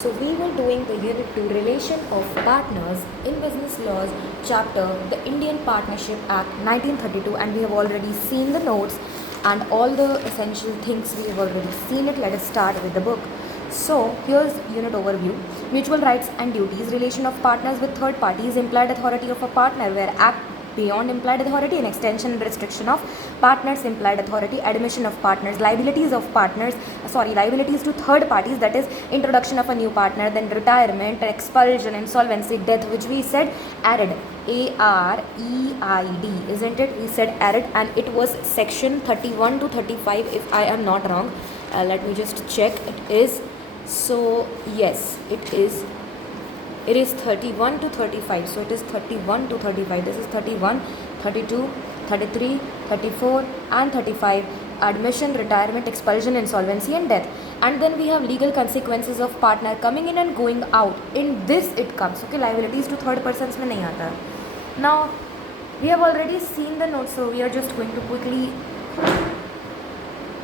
So we were doing the Unit 2 Relation of Partners in Business Laws chapter, the Indian Partnership Act 1932, and we have already seen the notes and all the essential things. We have already seen it. Let us start with the book. So here's unit overview. Mutual rights and duties, relation of partners with third parties, implied authority of a partner where act beyond implied authority, and extension and restriction of partners implied authority, admission of partners, liabilities of partners, liabilities to third parties, that is introduction of a new partner, then retirement, expulsion, insolvency, death, which we said arid, AREID, isn't it? We said arid, and it was section 31 to 35 if I am not wrong. Let me just check. It is, so yes, it is 31 to 35. So it is 31 to 35. This is 31, 32, 33, 34 and 35. Admission, retirement, expulsion, insolvency and death. And then we have legal consequences of partner coming in and going out. In this it comes. Okay, liabilities to third persons mein nahi aata. Now we have already seen the notes, so we are just going to quickly.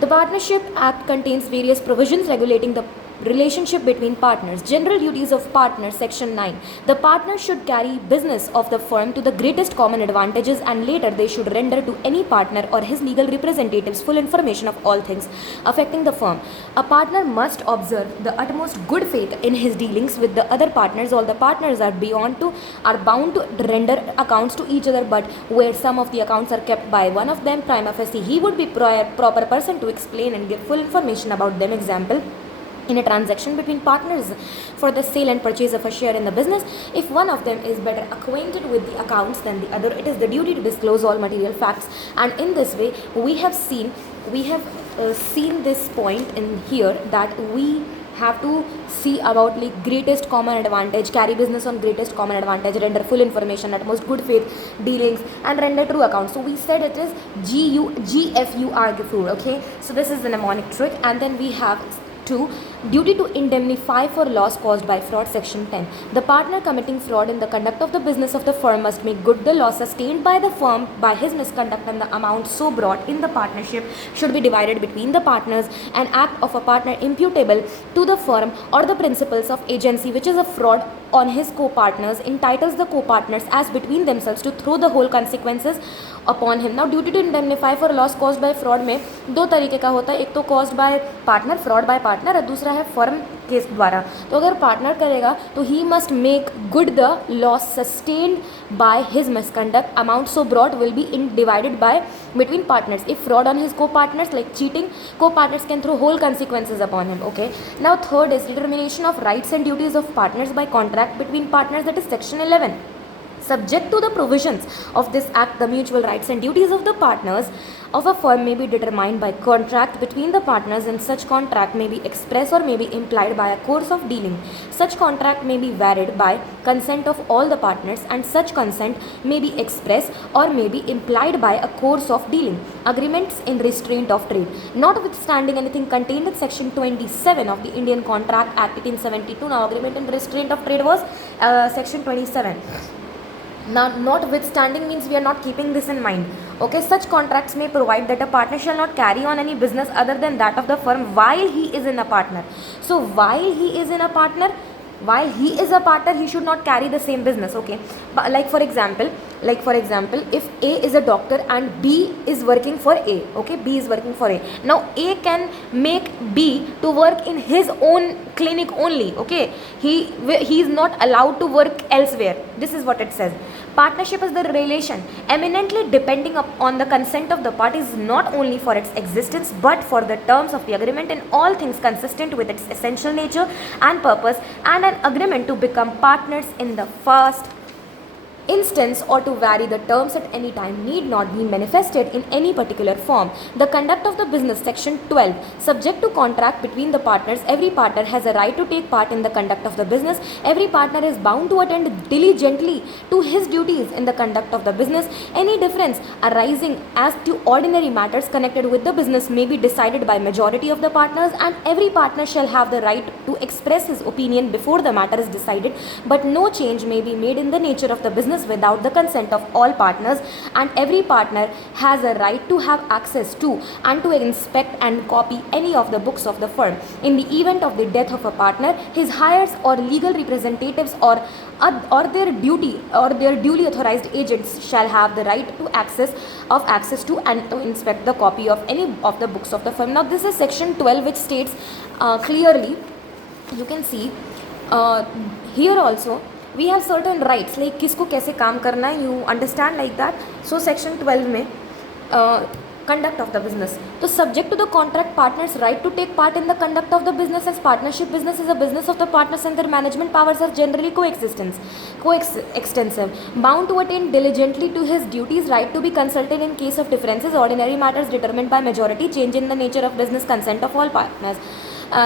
The Partnership Act contains various provisions regulating the relationship between partners. General duties of partners, section 9. The partner should carry business of the firm to the greatest common advantages, and later they should render to any partner or his legal representatives full information of all things affecting the firm. A partner must observe the utmost good faith in his dealings with the other partners. All the partners are bound to render accounts to each other, but where some of the accounts are kept by one of them, prima facie he would be proper person to explain and give full information about them. Example: in a transaction between partners for the sale and purchase of a share in the business, if one of them is better acquainted with the accounts than the other, it is the duty to disclose all material facts. And in this way we have seen this point in here, that we have to see about like greatest common advantage, carry business on greatest common advantage, render full information, at most good faith dealings, and render true accounts. So we said it is GFUR. Okay, so this is the mnemonic trick. And then we have 2. Duty to indemnify for loss caused by fraud, section 10. The partner committing fraud in the conduct of the business of the firm must make good the loss sustained by the firm by his misconduct, and the amount so brought in the partnership should be divided between the partners. An act of a partner imputable to the firm or the principles of agency which is a fraud on his co-partners entitles the co-partners as between themselves to throw the whole consequences upon him. Now duty to indemnify for loss caused by fraud में दो तरीके का होता है, एक तो caused by partner, fraud by partner, और दूसरा है फर्म के द्वारा. तो अगर पार्टनर करेगा तो he must make good the loss sustained by his misconduct. Amount so brought will be in divided by between partners. If fraud on his co-partners like cheating, co-partners can throw whole consequences upon him. Okay, now third is determination of rights and duties of partners by contract between partners, that is section 11. Subject to the provisions of this act, the mutual rights and duties of the partners of a firm may be determined by contract between the partners, and such contract may be express or may be implied by a course of dealing. Such contract may be varied by consent of all the partners, and such consent may be express or may be implied by a course of dealing. Agreements in restraint of trade. Notwithstanding anything contained in section 27 of the Indian Contract Act 1872. Now agreement in restraint of trade was section 27. Now notwithstanding means we are not keeping this in mind. Okay, such contracts may provide that a partner shall not carry on any business other than that of the firm while he is in a partner. So while he is in a partner, while he is a partner, he should not carry the same business. Okay, but like for example, if A is a doctor and B is working for A. Okay, B is working for A. Now A can make B to work in his own clinic only. Okay, he is not allowed to work elsewhere. This is what it says. Partnership is the relation eminently depending on the consent of the parties, not only for its existence but for the terms of the agreement in all things consistent with its essential nature and purpose, and an agreement to become partners in the first instance or to vary the terms at any time need not be manifested in any particular form. The conduct of the business, section 12. Subject to contract between the partners, every partner has a right to take part in the conduct of the business. Every partner is bound to attend diligently to his duties in the conduct of the business. Any difference arising as to ordinary matters connected with the business may be decided by majority of the partners, and every partner shall have the right to express his opinion before the matter is decided, but no change may be made in the nature of the business business without the consent of all partners, and every partner has a right to have access to and to inspect and copy any of the books of the firm. In the event of the death of a partner, his heirs or legal representatives or their duly authorized agents shall have the right to access to and to inspect the copy of any of the books of the firm. Now this is section 12, which states clearly, you can see here also we have certain rights, like किसको कैसे काम करना है, you understand like that. So section 12 में conduct of the business. So subject to the contract partners' right to take part in the conduct of the business, as partnership business is a business of the partners and their management powers are generally coextensive. Bound to attain diligently to his duties, right to be consulted in case of differences, ordinary matters determined by majority, change in the nature of business, consent of all partners.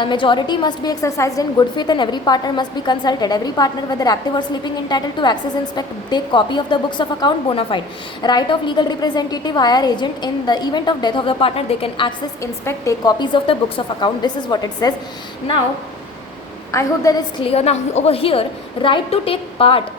Majority must be exercised in good faith and every partner must be consulted. Every partner, whether active or sleeping, entitled to access, inspect, take copy of the books of account bona fide. Right of legal representative, IR agent, in the event of death of the partner, they can access, inspect, take copies of the books of account. This is what it says. Now, I hope that is clear. Now, over here, right to take part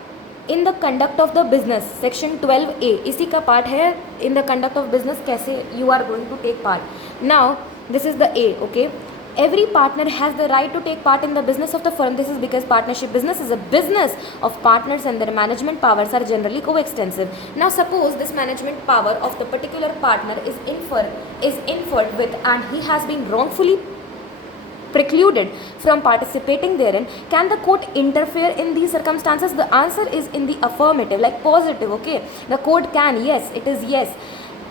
in the conduct of the business, section 12A, इसी का part है, in the conduct of business कैसे you are going to take part. Now, this is the A, okay. Every partner has the right to take part in the business of the firm. This is because partnership business is a business of partners and their management powers are generally coextensive. Now suppose this management power of the particular partner is inferred with and he has been wrongfully precluded from participating therein. Can the court interfere in these circumstances? The answer is in the affirmative, like positive, okay. The court can, yes, it is yes,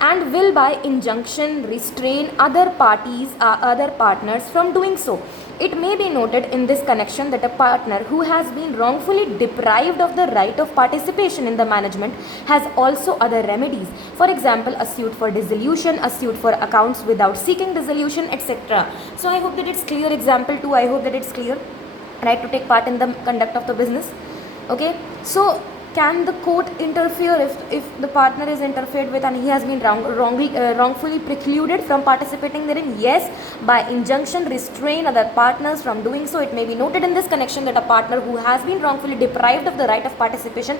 and will by injunction restrain other partners from doing so. It may be noted in this connection that a partner who has been wrongfully deprived of the right of participation in the management has also other remedies. For example, a suit for dissolution, a suit for accounts without seeking dissolution, etc. So I hope that it's clear. Example 2, I hope that it's clear. Right to take part in the conduct of the business. Okay. So can the court interfere if the partner is interfered with and he has been wrongfully precluded from participating therein? Yes, by injunction restrain other partners from doing so. It may be noted in this connection that a partner who has been wrongfully deprived of the right of participation,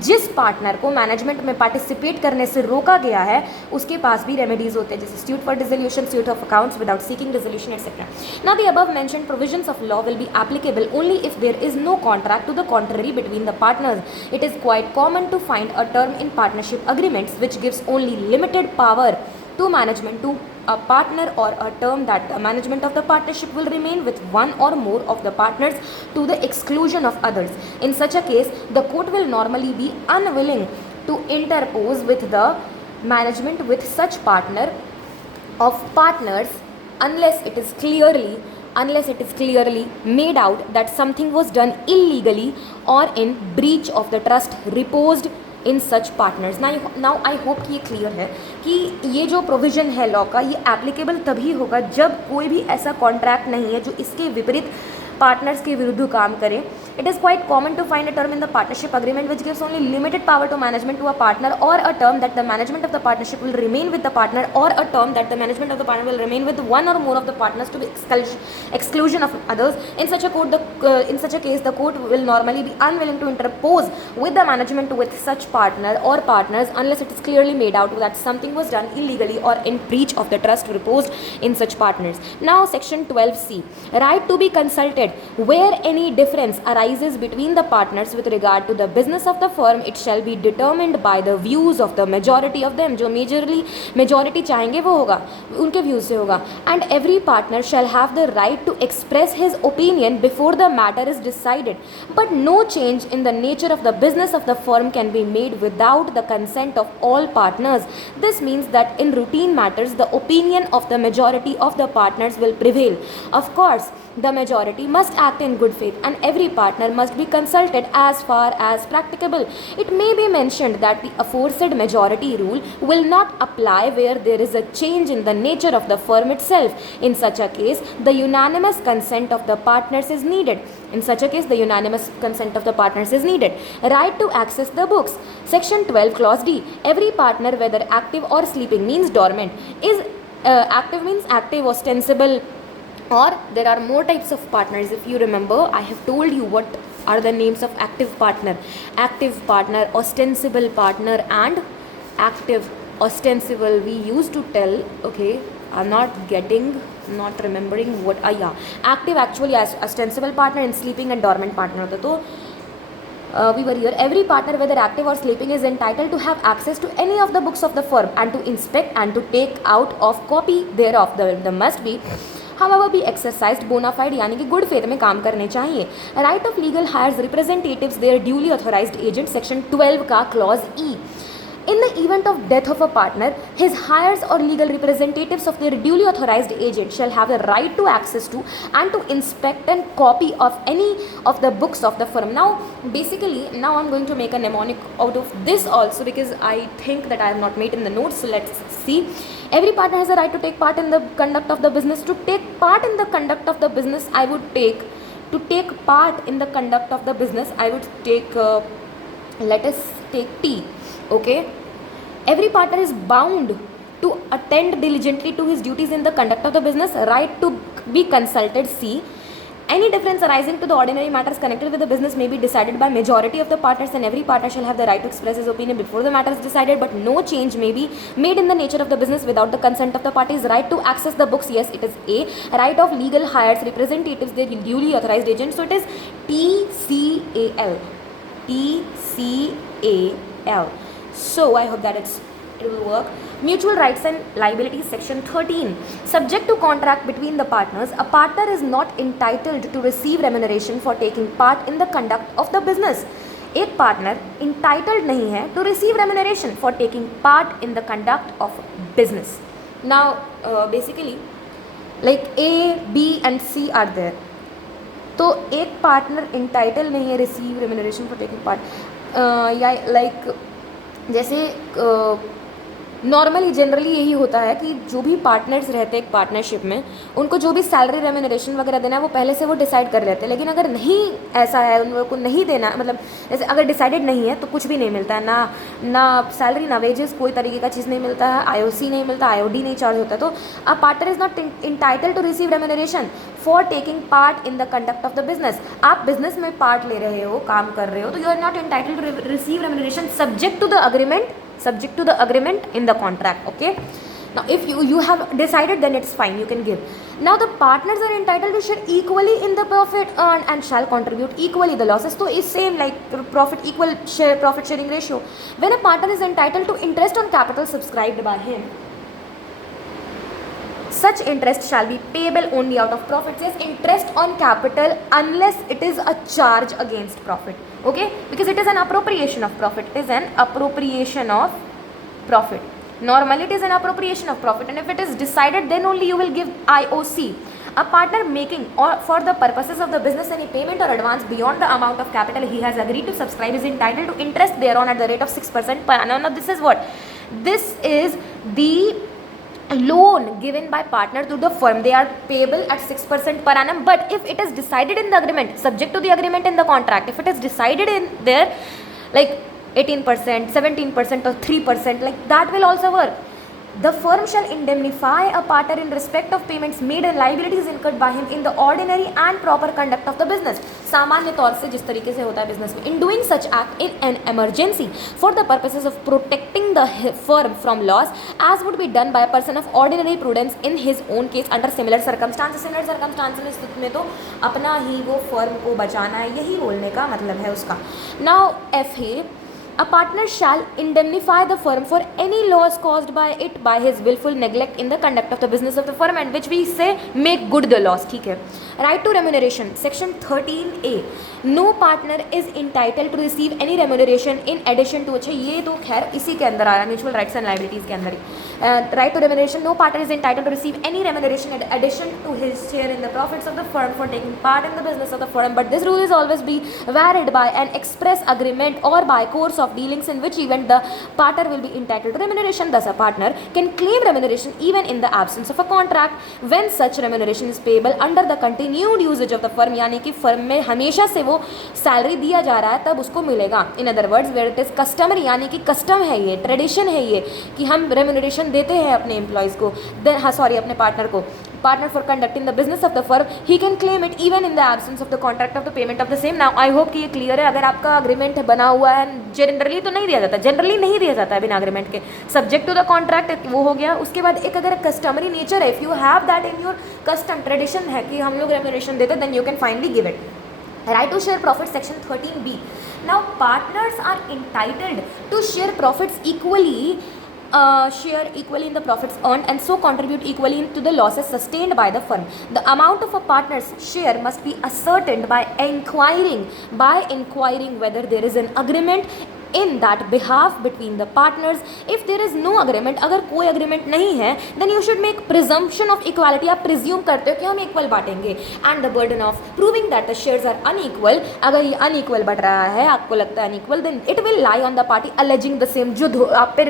जिस partner को management में participate करने से रोका गया है, उसके पास भी रेमेडीज होते हैं, जैसे suit for dissolution, suit of accounts without seeking dissolution, etc. Now the above mentioned provisions of law will be applicable only if there is no contract to the contrary between the partners. It is quite common to find a term in partnership agreements which gives only limited power to management to a partner, or a term that the management of the partnership will remain with one or more of the partners to the exclusion of others. In such a case, the court will normally be unwilling to interpose with the management with such partner of partners unless it is clearly made out that something was done illegally or in breach of the trust reposed in such partners. Now I hope कि ये clear है कि ये जो provision है law का, ये applicable तभी होगा जब कोई भी ऐसा contract नहीं है जो इसके विपरीत partners के विरुद्ध काम करे. It is quite common to find a term in the partnership agreement which gives only limited power to management to a partner, or a term that the management of the partnership will remain with the partner, or a term that the management of the partner will remain with one or more of the partners to the exclusion of others. In such a case, the court will normally be unwilling to interpose with the management with such partner or partners unless it is clearly made out that something was done illegally or in breach of the trust reposed in such partners. Now section 12C, right to be consulted where any difference arises between the partners with regard to the business of the firm. It shall be determined by the views of the majority of them. जो majority चाहेंगे वो होगा, उनके views से होगा. And every partner shall have the right to express his opinion before the matter is decided. But no change in the nature of the business of the firm can be made without the consent of all partners. This means that in routine matters, the opinion of the majority of the partners will prevail. Of course, the majority must act in good faith and every partner must be consulted as far as practicable. It may be mentioned that the aforesaid majority rule will not apply where there is a change in the nature of the firm itself. In such a case, the unanimous consent of the partners is needed. Right to access the books. Section 12 clause D. Every partner, whether active or sleeping, means dormant. Active means active, ostensible, or there are more types of partners. If you remember, I have told you what are the names of active partner, ostensible partner, and active ostensible. We used to tell, okay, I'm not remembering what, yeah, active actually as ostensible partner and sleeping and dormant partner होता. तो we were here. Every partner, whether active or sleeping, is entitled to have access to any of the books of the firm and to inspect and to take out of copy thereof. The must be however be exercised bona fide, यानी कि good faith में काम करने चाहिए. Right of legal heirs representatives their duly authorised agent, section 12 का clause E. In the event of death of a partner, his heirs or legal representatives of their duly authorized agent shall have the right to access to and to inspect and copy of any of the books of the firm. Now, basically, now I'm going to make a mnemonic out of this also, because I think that I have not made in the notes. So let's see. Every partner has a right to take part in the conduct of the business. To take part in the conduct of the business, I would take, to take part in the conduct of the business, I would take, let us take T. Okay, every partner is bound to attend diligently to his duties in the conduct of the business. Right to be consulted. C. Any difference arising to the ordinary matters connected with the business may be decided by majority of the partners, and every partner shall have the right to express his opinion before the matter is decided, but no change may be made in the nature of the business without the consent of the parties. Right to access the books, yes, it is A. Right of legal hires representatives, their duly authorized agents, so it is TCAL. TCAL. So I hope that it will work. Mutual rights and liabilities, section 13. Subject to contract between the partners, a partner is not entitled to receive remuneration for taking part in the conduct of the business. एक partner entitled नहीं है to receive remuneration for taking part in the conduct of business. Now, basically, like A, B and C are there. तो एक partner entitled नहीं है receive remuneration for taking part, या like जैसे normally generally यही होता है कि जो भी पार्टनर्स रहते हैं एक पार्टनरशिप में, उनको जो भी सैलरी रेम्यूनरेशन वगैरह देना है वो पहले से वो डिसाइड कर लेते हैं. लेकिन अगर नहीं ऐसा है, उन लोगों को नहीं देना, मतलब जैसे अगर डिसाइडेड नहीं है तो कुछ भी नहीं मिलता है, ना सैलरी, ना वेजेस, कोई तरीके का चीज़ नहीं मिलता है, IOC नहीं मिलता, IOD नहीं चार्ज होता. तो a partner is not entitle to receive remuneration for taking part in the conduct of the business. आप बिजनेस में पार्ट ले रहे हो, काम कर रहे हो, तो you are not entitle to receive remuneration subject to the agreement in the contract. Okay, now if you have decided, then it's fine, you can give. Now the partners are entitled to share equally in the profit earned and shall contribute equally the losses. So is same like profit, equal share, profit sharing ratio. When a partner is entitled to interest on capital subscribed by him, such interest shall be payable only out of profits. Yes, interest on capital unless it is a charge against profit. Okay, because it is an appropriation of profit. It is an appropriation of profit. Normally it is an appropriation of profit, and if it is decided, then only you will give IOC. A partner making or for the purposes of the business any payment or advance beyond the amount of capital he has agreed to subscribe is entitled to interest thereon at the rate of 6% per annum. Now this is what? This is the loan given by partner to the firm. They are payable at 6% per annum, but if it is decided in the agreement, subject to the agreement in the contract, if it is decided in there like 18%, 17% or 3%, like that will also work. The firm shall indemnify a partner in respect of payments made and liabilities incurred by him in the ordinary and proper conduct of the business. सामान्य तौर से जिस तरीके से होता है business में. In doing such act in an emergency for the purposes of protecting the firm from loss, as would be done by a person of ordinary prudence in his own case under similar circumstances. Similar circumstances में तो अपना ही वो firm को बचाना है, यही बोलने का मतलब है उसका. Now F है, a partner shall indemnify the firm for any loss caused by it by his willful neglect in the conduct of the business of the firm, and which we say make good the loss. ठीक है. Right to remuneration, section 13A. No partner is entitled to receive any remuneration in addition to. अच्छा ये तो खैर इसी के अंदर आया, म्यूचुअल राइट्स एंड लाइबिलिटीज़ के अंदर ही. Right to remuneration, no partner is entitled to receive any remuneration in addition to his share in the profits of the firm for taking part in the business of the firm, but this rule is always be varied by an express agreement or by course of dealings, in which event the partner will be entitled to remuneration. Thus a partner can claim remuneration even in the absence of a contract when such remuneration is payable under the continued usage of the firm. यानी कि firm में हमेशा से वो salary दिया जा रहा है तब उसको मिलेगा. In other words, where it is customary, यानी कि कस्टम है ये, ट्रेडिशन है ये कि हम रेम्यूनरेशन देते हैं अपने एम्प्लॉयज़ को, देन हाँ सॉरी अपने पार्टनर को. partner for conducting the business of the firm, he can claim it even in the absence of the contract of the payment of the same. Now I hope कि ये clear है. अगर आपका agreement बना हुआ है, generally तो नहीं दिया जाता, generally नहीं दिया जाता है बिना agreement के, subject to the contract वो हो गया. उसके बाद एक अगर customary nature है, if you have that in your custom tradition है कि हम लोग remuneration देते, then you can finally give it. Right to share profits, section 13B. Now partners are entitled to share profits equally, share equally in the profits earned and so contribute equally to the losses sustained by the firm. The amount of a partner's share must be ascertained by inquiring whether there is an agreement in that behalf between the partners. If there is no agreement, अगर कोई agreement नहीं है, then you should make presumption of equality. आप presume करते हो कि हम equal बांटेंगे, and the burden of proving that the shares are unequal, अगर ये unequal बढ़ रहा है, आपको लगता है unequal, then it will lie on the party alleging the same. जो आप पर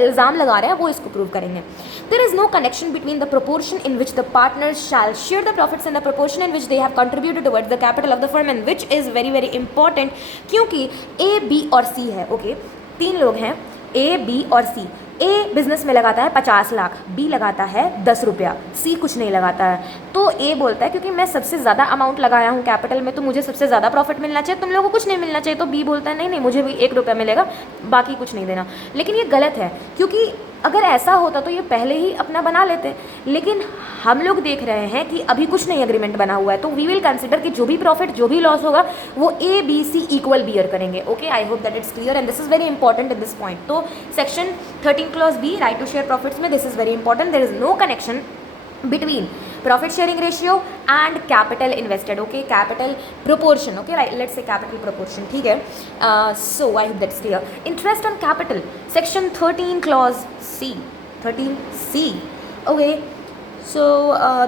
इल्ज़ाम लगा रहे हैं वो इसको prove करेंगे. There is no connection between the proportion in which the partners shall share the profits and the proportion in which they have contributed towards the capital of the firm, and which is very very important क्योंकि A, B और C है. Okay, तीन लोग हैं, ए, B और सी. ए business में लगाता है 50 लाख, बी लगाता है 10 रुपया, सी कुछ नहीं लगाता है. तो ए बोलता है क्योंकि मैं सबसे ज़्यादा अमाउंट लगाया हूँ कैपिटल में तो मुझे सबसे ज़्यादा प्रॉफिट मिलना चाहिए, तुम लोगों को कुछ नहीं मिलना चाहिए. तो बी बोलता है नहीं नहीं मुझे भी 1 रुपया मिलेगा, बाकी कुछ नहीं देना. लेकिन ये गलत है क्योंकि अगर ऐसा होता तो ये पहले ही अपना बना लेते. लेकिन हम लोग देख रहे हैं कि अभी कुछ नहीं एग्रीमेंट बना हुआ है, तो वी विल कंसिडर कि जो भी प्रॉफिट जो भी लॉस होगा वो A B C equal bear करेंगे. Okay, I hope that it's clear and this is very important in this point. तो section 13 clause B, right to share profits में, this is very important. There is no connection between profit sharing ratio and capital invested. Okay, capital proportion. Okay, right, let's say capital proportion. ठीक है. So I hope that's clear. Interest on capital, section 13 clause C, 13C. Okay, so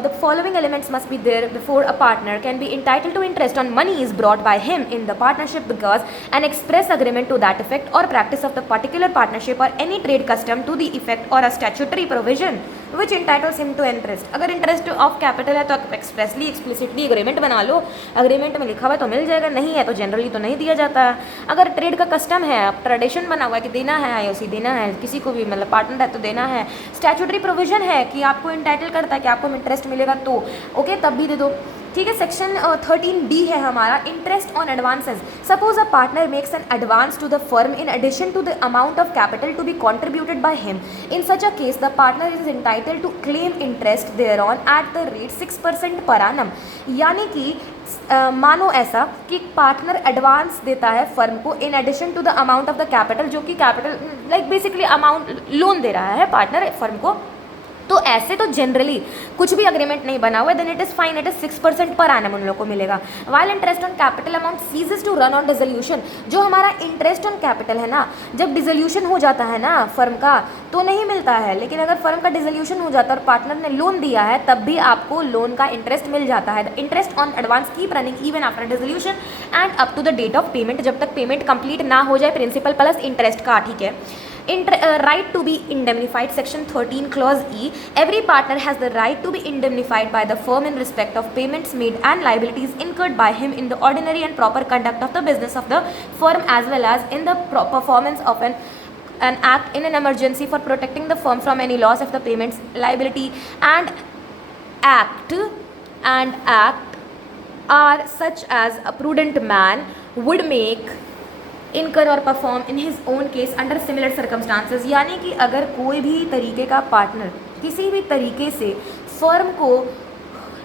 the following elements must be there before a partner can be entitled to interest on money is brought by him in the partnership, because an express agreement to that effect or practice of the particular partnership or any trade custom to the effect or a statutory provision which entitles him to interest. अगर interest of capital है तो expressly explicitly agreement बना लो, agreement में लिखा हुआ तो मिल जाएगा, नहीं है तो जनरली तो नहीं दिया जाता है. अगर ट्रेड का कस्टम है, अब ट्रेडिशन बना हुआ है कि देना है, आईओसी देना है, किसी को भी मतलब पार्टनर है तो देना है, स्टैट्यूटरी प्रोविजन है कि आपको इंटाइटल करता है कि आपको इंटरेस्ट मिलेगा तो ओके तब भी दे दो. ठीक है. सेक्शन 13D है हमारा, interest on advances. Suppose a partner makes an advance to the firm in addition to the amount of capital to be contributed by him. In such a case the partner is entitled to claim interest thereon at the rate 6% per annum. यानी कि मानो ऐसा कि partner advance देता है firm को in addition to the amount of the capital, जो कि capital like basically amount loan दे रहा है पार्टनर फर्म को. तो ऐसे तो जनरली कुछ भी अग्रीमेंट नहीं बना हुआ है, then it is fine, it is 6% per annum उन लोगों को मिलेगा. While interest on capital amount ceases to run on dissolution. जो हमारा इंटरेस्ट ऑन कैपिटल है ना, जब डिसोल्यूशन हो जाता है ना फर्म का तो नहीं मिलता है, लेकिन अगर फर्म का डिसोल्यूशन हो जाता है और पार्टनर ने लोन दिया है तब भी आपको लोन का इंटरेस्ट मिल जाता है. The interest on advance keep running even after dissolution and up to the date of payment, जब तक पेमेंट कंप्लीट ना हो जाए प्रिंसिपल प्लस इंटरेस्ट का. ठीक है. Right to be indemnified, section 13 clause E. Every partner has the right to be indemnified by the firm in respect of payments made and liabilities incurred by him in the ordinary and proper conduct of the business of the firm, as well as in the performance of an act in an emergency for protecting the firm from any loss of the payments, liability and act are such as a prudent man would make, इनकर और perform in his own case under similar circumstances. यानी कि अगर कोई भी तरीके का partner किसी भी तरीके से फर्म को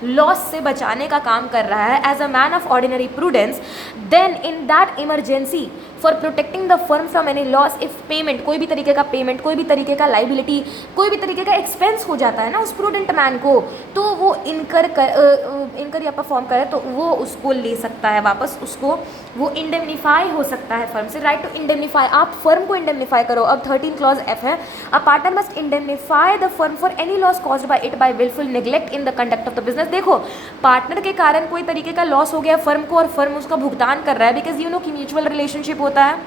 लॉस से बचाने का काम कर रहा है as a man of ordinary prudence, then in that emergency for protecting the firm from any loss, if payment कोई भी तरीके का पेमेंट, कोई भी तरीके का लाइबिलिटी, कोई भी तरीके का एक्सपेंस हो जाता है ना उस प्रूडेंट मैन को, तो वो इनकर या परफॉर्म करे तो वो उसको ले सकता है वापस, उसको वो इंडेमनीफाई हो सकता है फर्म से. राइट टू इंडेमनीफाई, आप फर्म को इंडेमनीफाई करो. अब 13 क्लॉज F है, a partner must indemnify the firm for any loss caused by it by wilful neglect in the conduct of the business. देखो पार्टनर के कारण कोई तरीके का लॉस हो गया फर्म को और फर्म उसका भुगतान कर रहा है, बिकॉज यू नो कि म्यूचुअल रिलेशनशिप होता है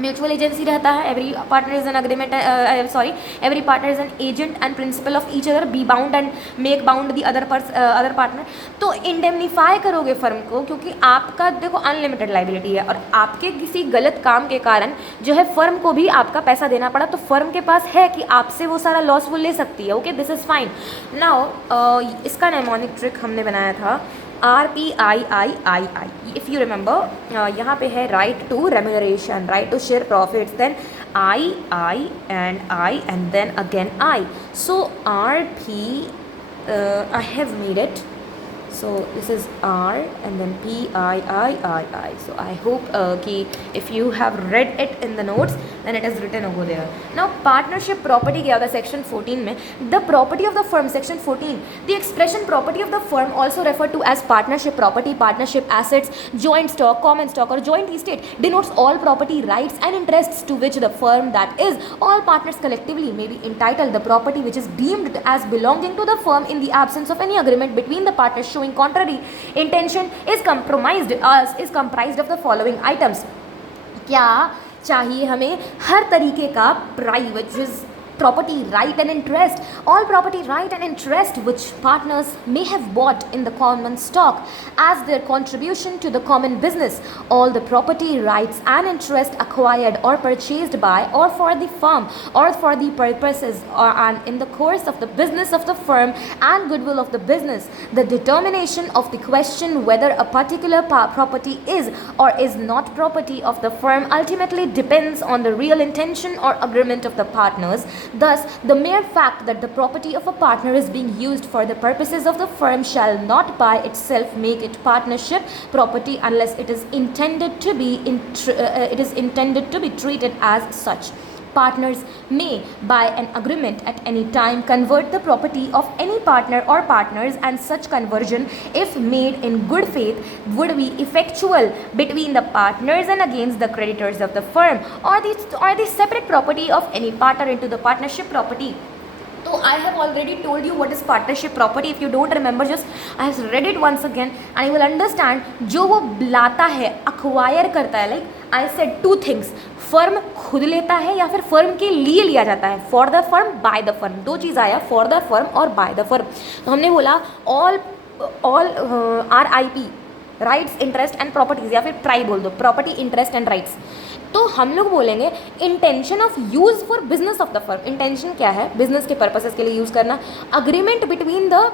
म्यूचुअल एजेंसी रहता है, every partner is an agreement every partner is an agent and principle of each other, be bound and make bound the other partner. तो इंडेमनीफाई करोगे firm को, क्योंकि आपका देखो अनलिमिटेड लाइबिलिटी है और आपके किसी गलत काम के कारण जो है फर्म को भी आपका पैसा देना पड़ा, तो फर्म के पास है कि आपसे वो सारा लॉस वो ले सकती है। Okay, this is fine. Now इसका नेमोनिक ट्रिक हमने बनाया था RPIIII। इफ़ यू रिमेंबर, यहाँ पे है right to remuneration, right to share profits, then I and then again I. So RP, I have made it. So this is R and then PIIII. So I hope कि if you have read it in the notes, then it is written over there. Now partnership property क्या होता है section 14 में, the property of the firm, section 14, the expression property of the firm also referred to as partnership property, partnership assets, joint stock, common stock or joint estate, denotes all property rights and interests to which the firm, that is all partners collectively, may be entitled, the property which is deemed as belonging to the firm in the absence of any agreement between the partners showing contrary intention is comprised of the following items. क्या चाहिए हमें? हर तरीके का which is property right and interest, all property right and interest which partners may have bought in the common stock as their contribution to the common business, all the property rights and interest acquired or purchased by or for the firm or for the purposes or and in the course of the business of the firm and goodwill of the business. The determination of the question whether a particular property is or is not property of the firm ultimately depends on the real intention or agreement of the partners. Thus, the mere fact that the property of a partner is being used for the purposes of the firm shall not by itself make it partnership property unless it is intended to be treated as such. Partners may, by an agreement at any time, convert the property of any partner or partners, and such conversion, if made in good faith, would be effectual between the partners and against the creditors of the firm, or the separate property of any partner into the partnership property. So I have already told you what is partnership property. If you don't remember, just I have read it once again and you will understand. जो वो लाता है, acquire करता है, like I said two things, firm खुद लेता है या फिर फर्म के लिए लिया जाता है, for the firm, bye the firm, दो चीज़ आया, फॉर द फर्म और बाय द फर्म। तो हमने बोला all RIP, rights interest and properties, या फिर ट्राई बोल दो, प्रॉपर्टी इंटरेस्ट एंड राइट्स। तो हम लोग बोलेंगे intention of use for business of the firm. Intention क्या है? बिजनेस के पर्पसेस के लिए यूज़ करना। Agreement between the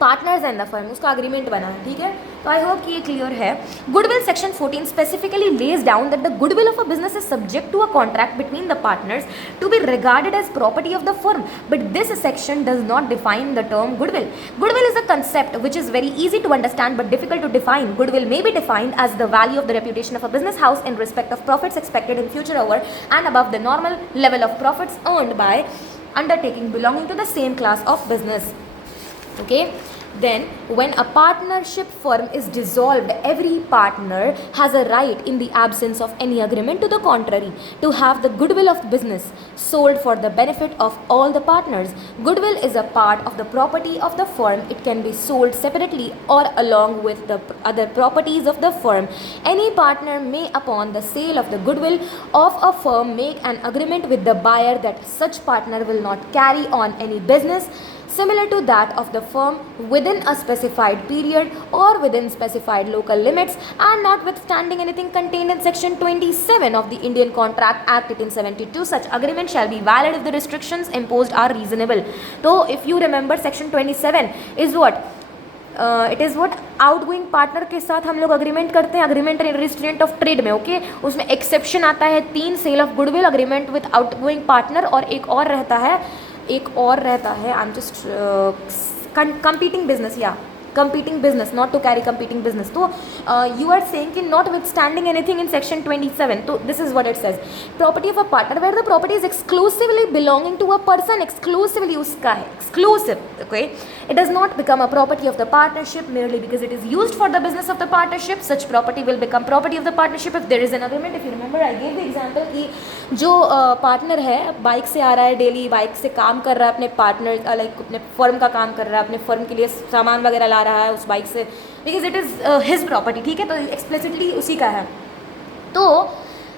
partners and the firm, उसका अग्रीमेंट बना है, ठीक है। तो आई होप कि ये क्लियर है। Goodwill section 14 specifically lays down that the goodwill of a business is subject to a contract between the partners to be regarded as property of the firm, but this section does not define the term goodwill. Goodwill is a concept which is very easy to understand but difficult to define. Goodwill may be defined as the value of the reputation of a business house in respect of profits expected in future over and above the normal level of profits earned by undertaking belonging to the same class of business. Okay. Then when a partnership firm is dissolved, every partner has a right in the absence of any agreement to the contrary to have the goodwill of business sold for the benefit of all the partners. Goodwill is a part of the property of the firm. It can be sold separately or along with the other properties of the firm. Any partner may, upon the sale of the goodwill of a firm, make an agreement with the buyer that such partner will not carry on any business similar to that of the firm within a specified period or within specified local limits, and notwithstanding anything contained in section 27 of the Indian Contract Act 1872, such agreement shall be valid if the restrictions imposed are reasonable. So if you remember, section 27 is what? It is what outgoing partner के साथ हम लोग agreement करते हैं, agreement and restraint of trade में। Okay, उसमें exception आता है 3, sale of goodwill, agreement with outgoing partner, और एक और रहता है I am just competing business, या competing business, not to carry competing business. So you are saying कि notwithstanding anything in section 27, so this is what it says, property of a partner where the property is exclusively belonging to a person, exclusively उसका है, exclusive, okay, it does not become a property of the partnership merely because it is used for the business of the partnership. Such property will become property of the partnership if there is an agreement. If you remember, I gave the example कि जो partner है bike से आ रहा है, daily bike से काम कर रहा है, अपने पार्टनर लाइक अपने फर्म का काम कर रहा है, अपने फर्म के लिए सामान वगैरह ला रहा है उस बाइक से, because it is his property, ठीक है, तो एक्सप्लिसिटली उसी का है। तो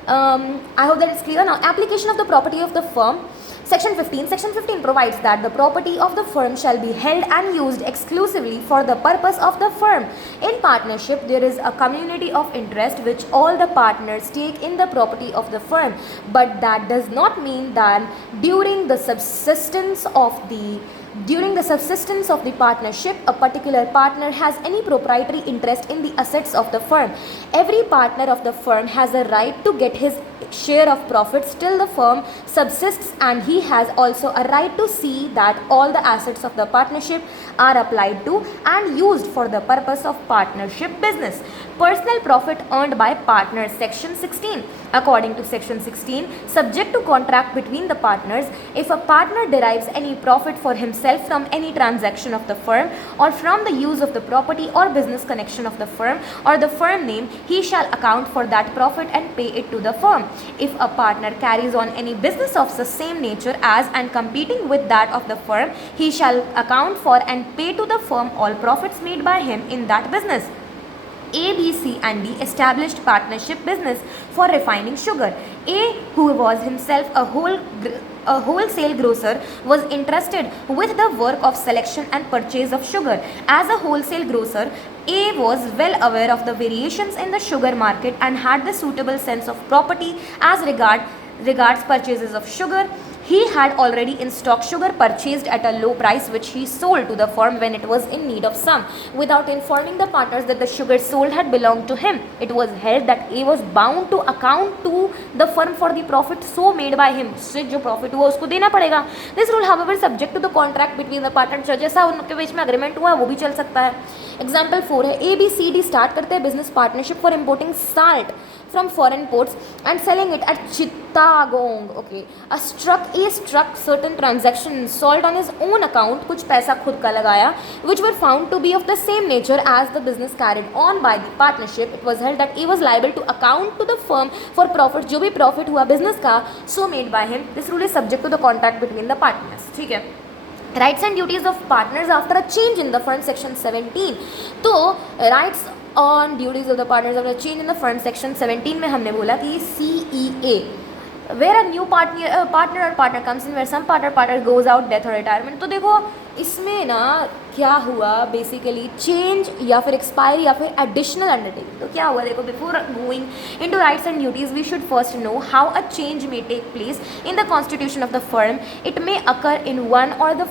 I hope that it's clear. Now, application of the property of the firm. Section 15. Section 15 provides that the property of the firm shall be held and used exclusively for the purpose of the firm. In partnership, there is a community of interest which all the partners take in the property of the firm, but that does not mean that during the subsistence of the partnership, a particular partner has any proprietary interest in the assets of the firm. Every partner of the firm has a right to get his share of profits till the firm subsists, and he has also a right to see that all the assets of the partnership are applied to and used for the purpose of partnership business. Personal profit earned by partners. Section 16. According to section 16, subject to contract between the partners, if a partner derives any profit for himself from any transaction of the firm or from the use of the property or business connection of the firm or the firm name, he shall account for that profit and pay it to the firm. If a partner carries on any business of the same nature as and competing with that of the firm, he shall account for and pay to the firm all profits made by him in that business. A, B, C and D established partnership business for refining sugar. A, who was himself a wholesale grocer, was entrusted with the work of selection and purchase of sugar. As a wholesale grocer, A was well aware of the variations in the sugar market and had the suitable sense of property as regards purchases of sugar. He had already in stock sugar purchased at a low price, which he sold to the firm when it was in need of some, without informing the partners that the sugar sold had belonged to him. It was held that A was bound to account to the firm for the profit so made by him. से जो profit हुआ उसको देना पड़ेगा. This rule, however, subject to the contract between the partners. जैसा उनके बीच में agreement हुआ वो भी चल सकता है. Example 4 है, A, B, C, D start करते हैं business partnership for importing salt from foreign ports and selling it at Chittagong. Okay, A struck certain transactions salt on his own account, कुछ पैसा खुद का लगाया, which were found to be of the same nature as the business carried on by the partnership. It was held that he was liable to account to the firm for profit, जो भी profit हुआ business का, so made by him. This rule is subject to the contract between the partners. ठीक है. Rights and duties of partners after a change in the firm. Section 17. तो rights on duties of the partners after a change in the firm. Section 17 में हमने बोला कि CEA, where a new partner comes in, where some partner goes out, death or retirement. तो देखो इसमें ना क्या हुआ, बेसिकली चेंज या फिर एक्सपायरी या फिर एडिशनल अंडरटेकिंग. तो क्या हुआ देखो, before going into rights and duties we should first know how a change may take place in the constitution of the firm. It may occur in one or the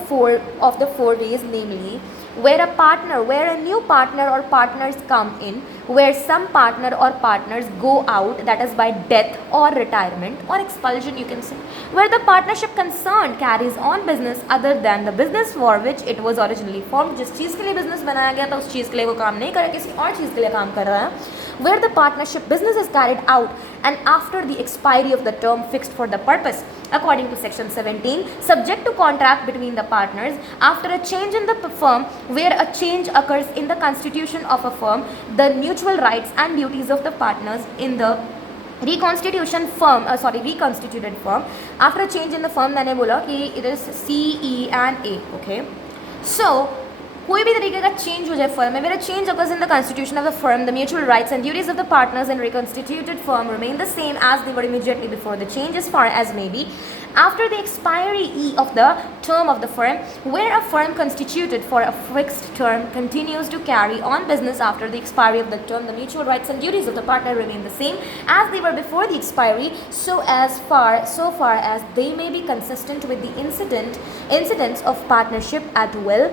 four ways, namely where a new partner or partners come in, where some partner or partners go out, that is by death or retirement or expulsion you can say, where the partnership concerned carries on business other than the business for which it was originally formed. जिस चीज़ के लिए business बनाया गया था उस चीज़ के लिए वो काम नहीं कर रहा, किसी और चीज़ के लिए काम कर रहा है. Where the partnership business is carried out and after the expiry of the term fixed for the purpose. According to section 17, subject to contract between the partners after a change in the firm, where a change occurs in the constitution of a firm, the mutual rights and duties of the partners in the reconstituted firm. After a change in the firm, मैंने बोला कि it is C, E and A. Okay, so कोई भी तरीके का change हो जाए firm में, where a change occurs in the constitution of the firm, the mutual rights and duties of the partners in reconstituted firm remain the same as they were immediately before the change, as far as may be after the expiry of the term of the firm, where a firm constituted for a fixed term continues to carry on business after the expiry of the term, the mutual rights and duties of the partner remain the same as they were before the expiry, so far as they may be consistent with the incidents of partnership at will.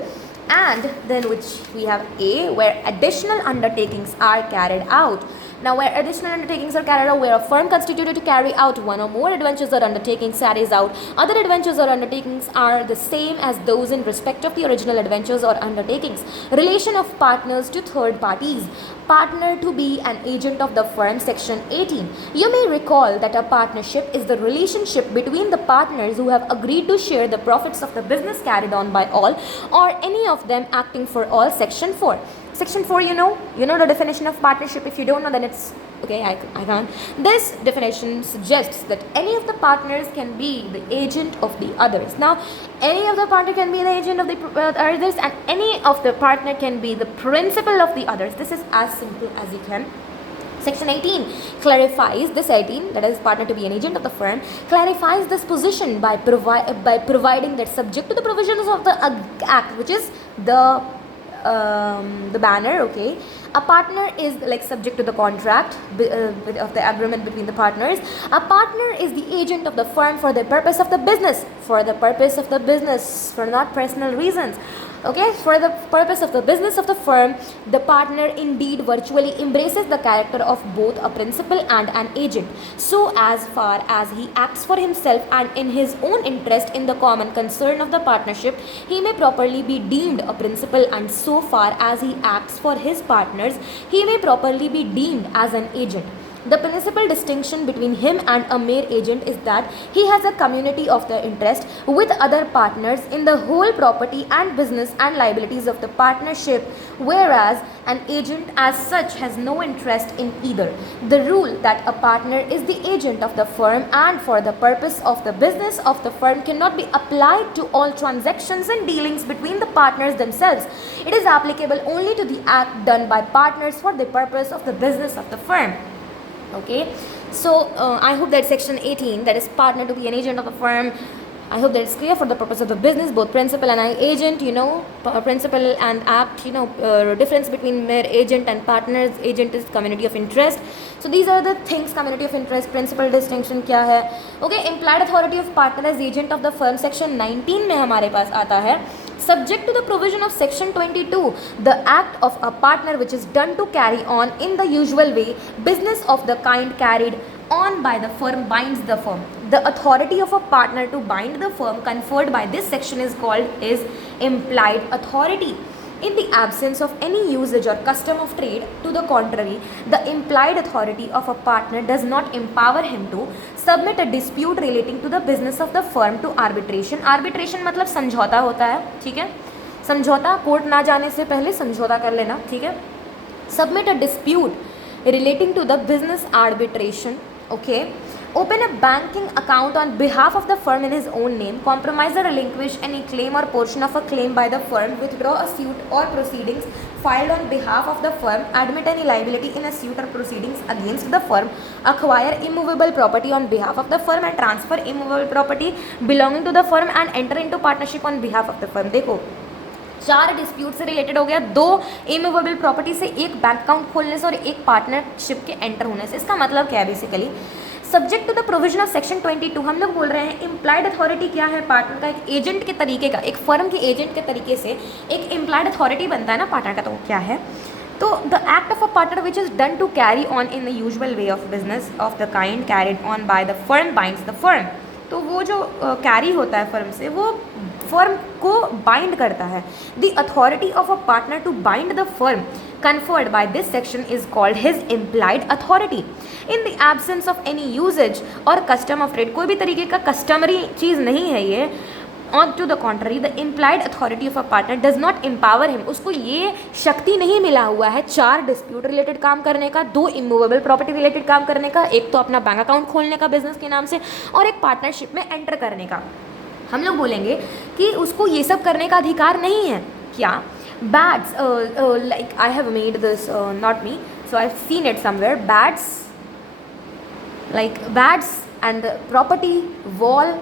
And then which we have A, where additional undertakings are carried out. Now, where additional undertakings are carried out, where a firm constituted to carry out one or more adventures or undertakings carries out other adventures or undertakings are the same as those in respect of the original adventures or undertakings. Relation of partners to third parties. Partner to be an agent of the firm. Section 18. You may recall that a partnership is the relationship between the partners who have agreed to share the profits of the business carried on by all or any of them acting for all. Section 4. Section 4, you know the definition of partnership. If you don't know, then it's okay, I can't. This definition suggests that any of the partners can be the agent of the others. Now, any of the partner can be the agent of the others, and any of the partner can be the principal of the others. This is as simple as you can Section 18 clarifies this 18, that is partner to be an agent of the firm, clarifies this position by providing that subject to the provisions of the act, which is the banner, okay, a partner is like subject to the contract of the agreement between the partners. A partner is the agent of the firm for the purpose of the business, for not personal reasons. Okay, for the purpose of the business of the firm, the partner indeed virtually embraces the character of both a principal and an agent, so as far as he acts for himself and in his own interest in the common concern of the partnership, he may properly be deemed a principal, and so far as he acts for his partners, he may properly be deemed as an agent. The principal distinction between him and a mere agent is that he has a community of the interest with other partners in the whole property and business and liabilities of the partnership, whereas an agent as such has no interest in either. The rule that a partner is the agent of the firm and for the purpose of the business of the firm cannot be applied to all transactions and dealings between the partners themselves. It is applicable only to the act done by partners for the purpose of the business of the firm. Okay, so I hope that section 18, that is partner to be an agent of the firm, I hope that it's clear for the purpose of the business, both principal and agent, principal and act, difference between mere agent and partners. Agent is community of interest. So these are the things, community of interest, principal distinction क्या है. Okay, implied authority of partner as agent of the firm, section 19 में हमारे पास आता है. Subject to the provision of section 22, the act of a partner which is done to carry on in the usual way business of the kind carried on by the firm binds the firm. The authority of a partner to bind the firm conferred by this section is called is implied authority. In the absence of any usage or custom of trade to the contrary, the implied authority of a partner does not empower him to submit a dispute relating to the business of the firm to arbitration. Arbitration मतलब समझौता होता है, ठीक है. समझौता, court ना जाने से पहले समझौता कर लेना, ठीक है. Submit a dispute relating to the business arbitration. Okay. Open a banking account on behalf of the firm in his own name, compromise or relinquish any claim or portion of a claim by the firm, withdraw a suit or proceedings filed on behalf of the firm, admit any liability in a suit or proceedings against the firm, acquire immovable property on behalf of the firm and transfer immovable property belonging to the firm and enter into partnership on behalf of the firm. देखो, 4 dispute से related हो गया, 2 immovable property से, 1 bank account खोलने से और 1 partnership के enter होने से. इसका मतलब क्या है basically, subject to the provision of section 22, हम लोग बोल रहे हैं इम्प्लाइड अथॉरिटी क्या है, पार्टनर का एक एजेंट के तरीके का, एक फर्म के एजेंट के तरीके से एक इम्प्लाइड अथॉरिटी बनता है ना पार्टनर का, तो क्या है, तो the act of a partner which is done to carry on in the usual way of business of the kind carried on by the firm binds the firm. तो वो जो कैरी होता है फर्म से, वो फर्म को bind करता है. The authority of a partner to bind the firm conferred by this section is called his implied authority. In the absence of any usage or custom of trade, कोई भी तरीके का customary चीज़ नहीं है ये. On to the contrary, the implied authority of a partner does not empower him. उसको ये शक्ति नहीं मिला हुआ है 4 डिस्प्यूट रिलेटेड काम करने का, 2 इमूवेबल प्रॉपर्टी रिलेटेड काम करने का, एक तो अपना बैंक अकाउंट खोलने का बिजनेस के नाम से, और एक पार्टनरशिप में एंटर करने का. हम लोग बोलेंगे कि उसको ये सब करने का अधिकार नहीं है. क्या bats, like I have made this, not me, so I've seen it somewhere, bats and the property, wall,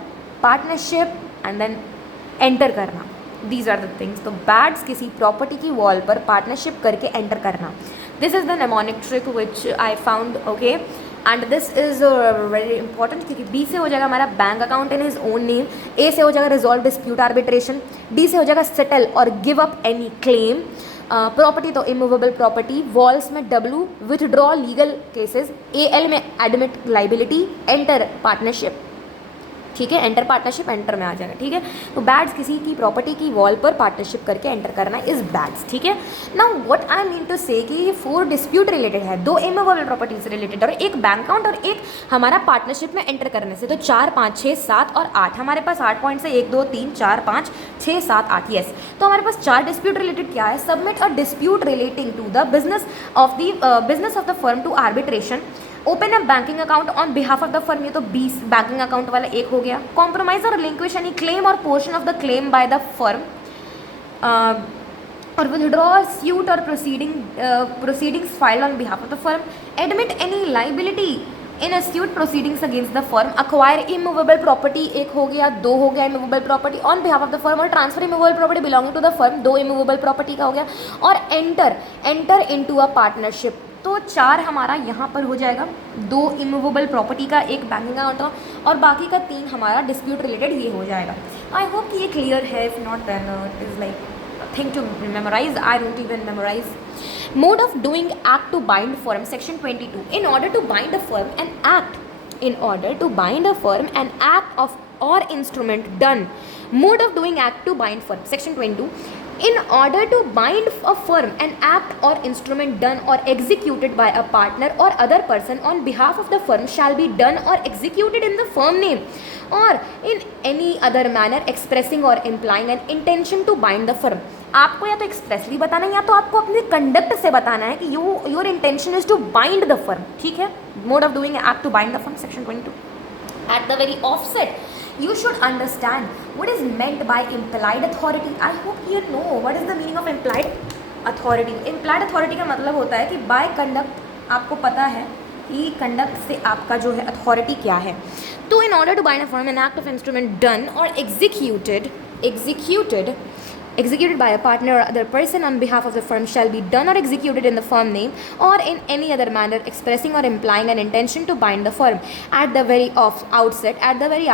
partnership and then enter करना. These are the things. तो bats किसी property की wall पर partnership करके enter करना. This is the mnemonic trick which I found, okay. And this is very important, क्योंकि B से हो जाएगा हमारा bank account in his own name, A से हो जाएगा रिजॉल्व डिस्प्यूट आर्बिट्रेशन, डी से हो जाएगा सेटल और give up any claim, property तो इमूवेबल प्रॉपर्टी, वॉल्स में W withdraw legal cases, A L में एडमिट लाइबिलिटी, एंटर पार्टनरशिप, ठीक है, एंटर पार्टनरशिप एंटर में आ जाएगा, ठीक है. तो बैड्स किसी की प्रॉपर्टी की वॉल पर पार्टनरशिप करके एंटर करना इज बैड्स, ठीक है. Now what I mean to say कि ये 4 डिस्प्यूट रिलेटेड है, 2 इमूवेबल प्रॉपर्टी से रिलेटेड और 1 बैंक अकाउंट और 1 हमारा पार्टनरशिप में एंटर करने से. तो 4, 5, 6, 7 और 8 हमारे पास 8 पॉइंट्स है, 1, 2, 3, 4, 5, 6, 7, 8. येस, तो हमारे पास 4 डिस्प्यूट रिलेटेड क्या है, submit a dispute relating to the business of the firm to arbitration, open a banking account on behalf of the firm, ये तो 20 बैंकिंग अकाउंट वाला 1 हो गया. कॉम्प्रोमाइज और रिलिंक्विश एनी क्लेम और portion of the claim bye the firm or withdraw suit or proceedings filed on behalf of the firm, admit any liability in a suit proceedings against the firm, acquire immovable property, एक हो गया, दो हो गया immovable property on behalf of the firm, और transfer immovable property belonging to the firm, दो immovable property का हो गया, और enter into a partnership, तो 4 हमारा यहाँ पर हो जाएगा, 2 इमूवेबल प्रॉपर्टी का, एक बैंकिंग अकाउंट और बाकी का 3 हमारा डिस्प्यूट रिलेटेड ये हो जाएगा. आई होप कि ये क्लियर है. If not then it is like thing to memorise. I don't even memorise. Mode of doing act to bind firm, section 22. In order to bind a firm, an act of or instrument done. Mode of doing act to bind firm, section 22. In order to bind a firm, an act or instrument done or executed by a partner or other person on behalf of the firm shall be done or executed in the firm name or in any other manner expressing or implying an intention to bind the firm. आपको या तो expressly बताना है या तो आपको अपने conduct से बताना है कि your intention is to bind the firm. ठीक है. Mode of doing act to bind the firm, section 22. At the very offset, you should understand what is meant by implied authority. I hope you know what is the meaning of implied authority. Implied authority का मतलब होता है कि by conduct आपको पता है कि conduct से आपका जो है अथॉरिटी क्या है. तो in order to bind a firm, an act of instrument done or executed by a partner or other person on behalf of the firm shall be done or executed in the firm name or in any other manner expressing or implying an intention to bind the firm. At the very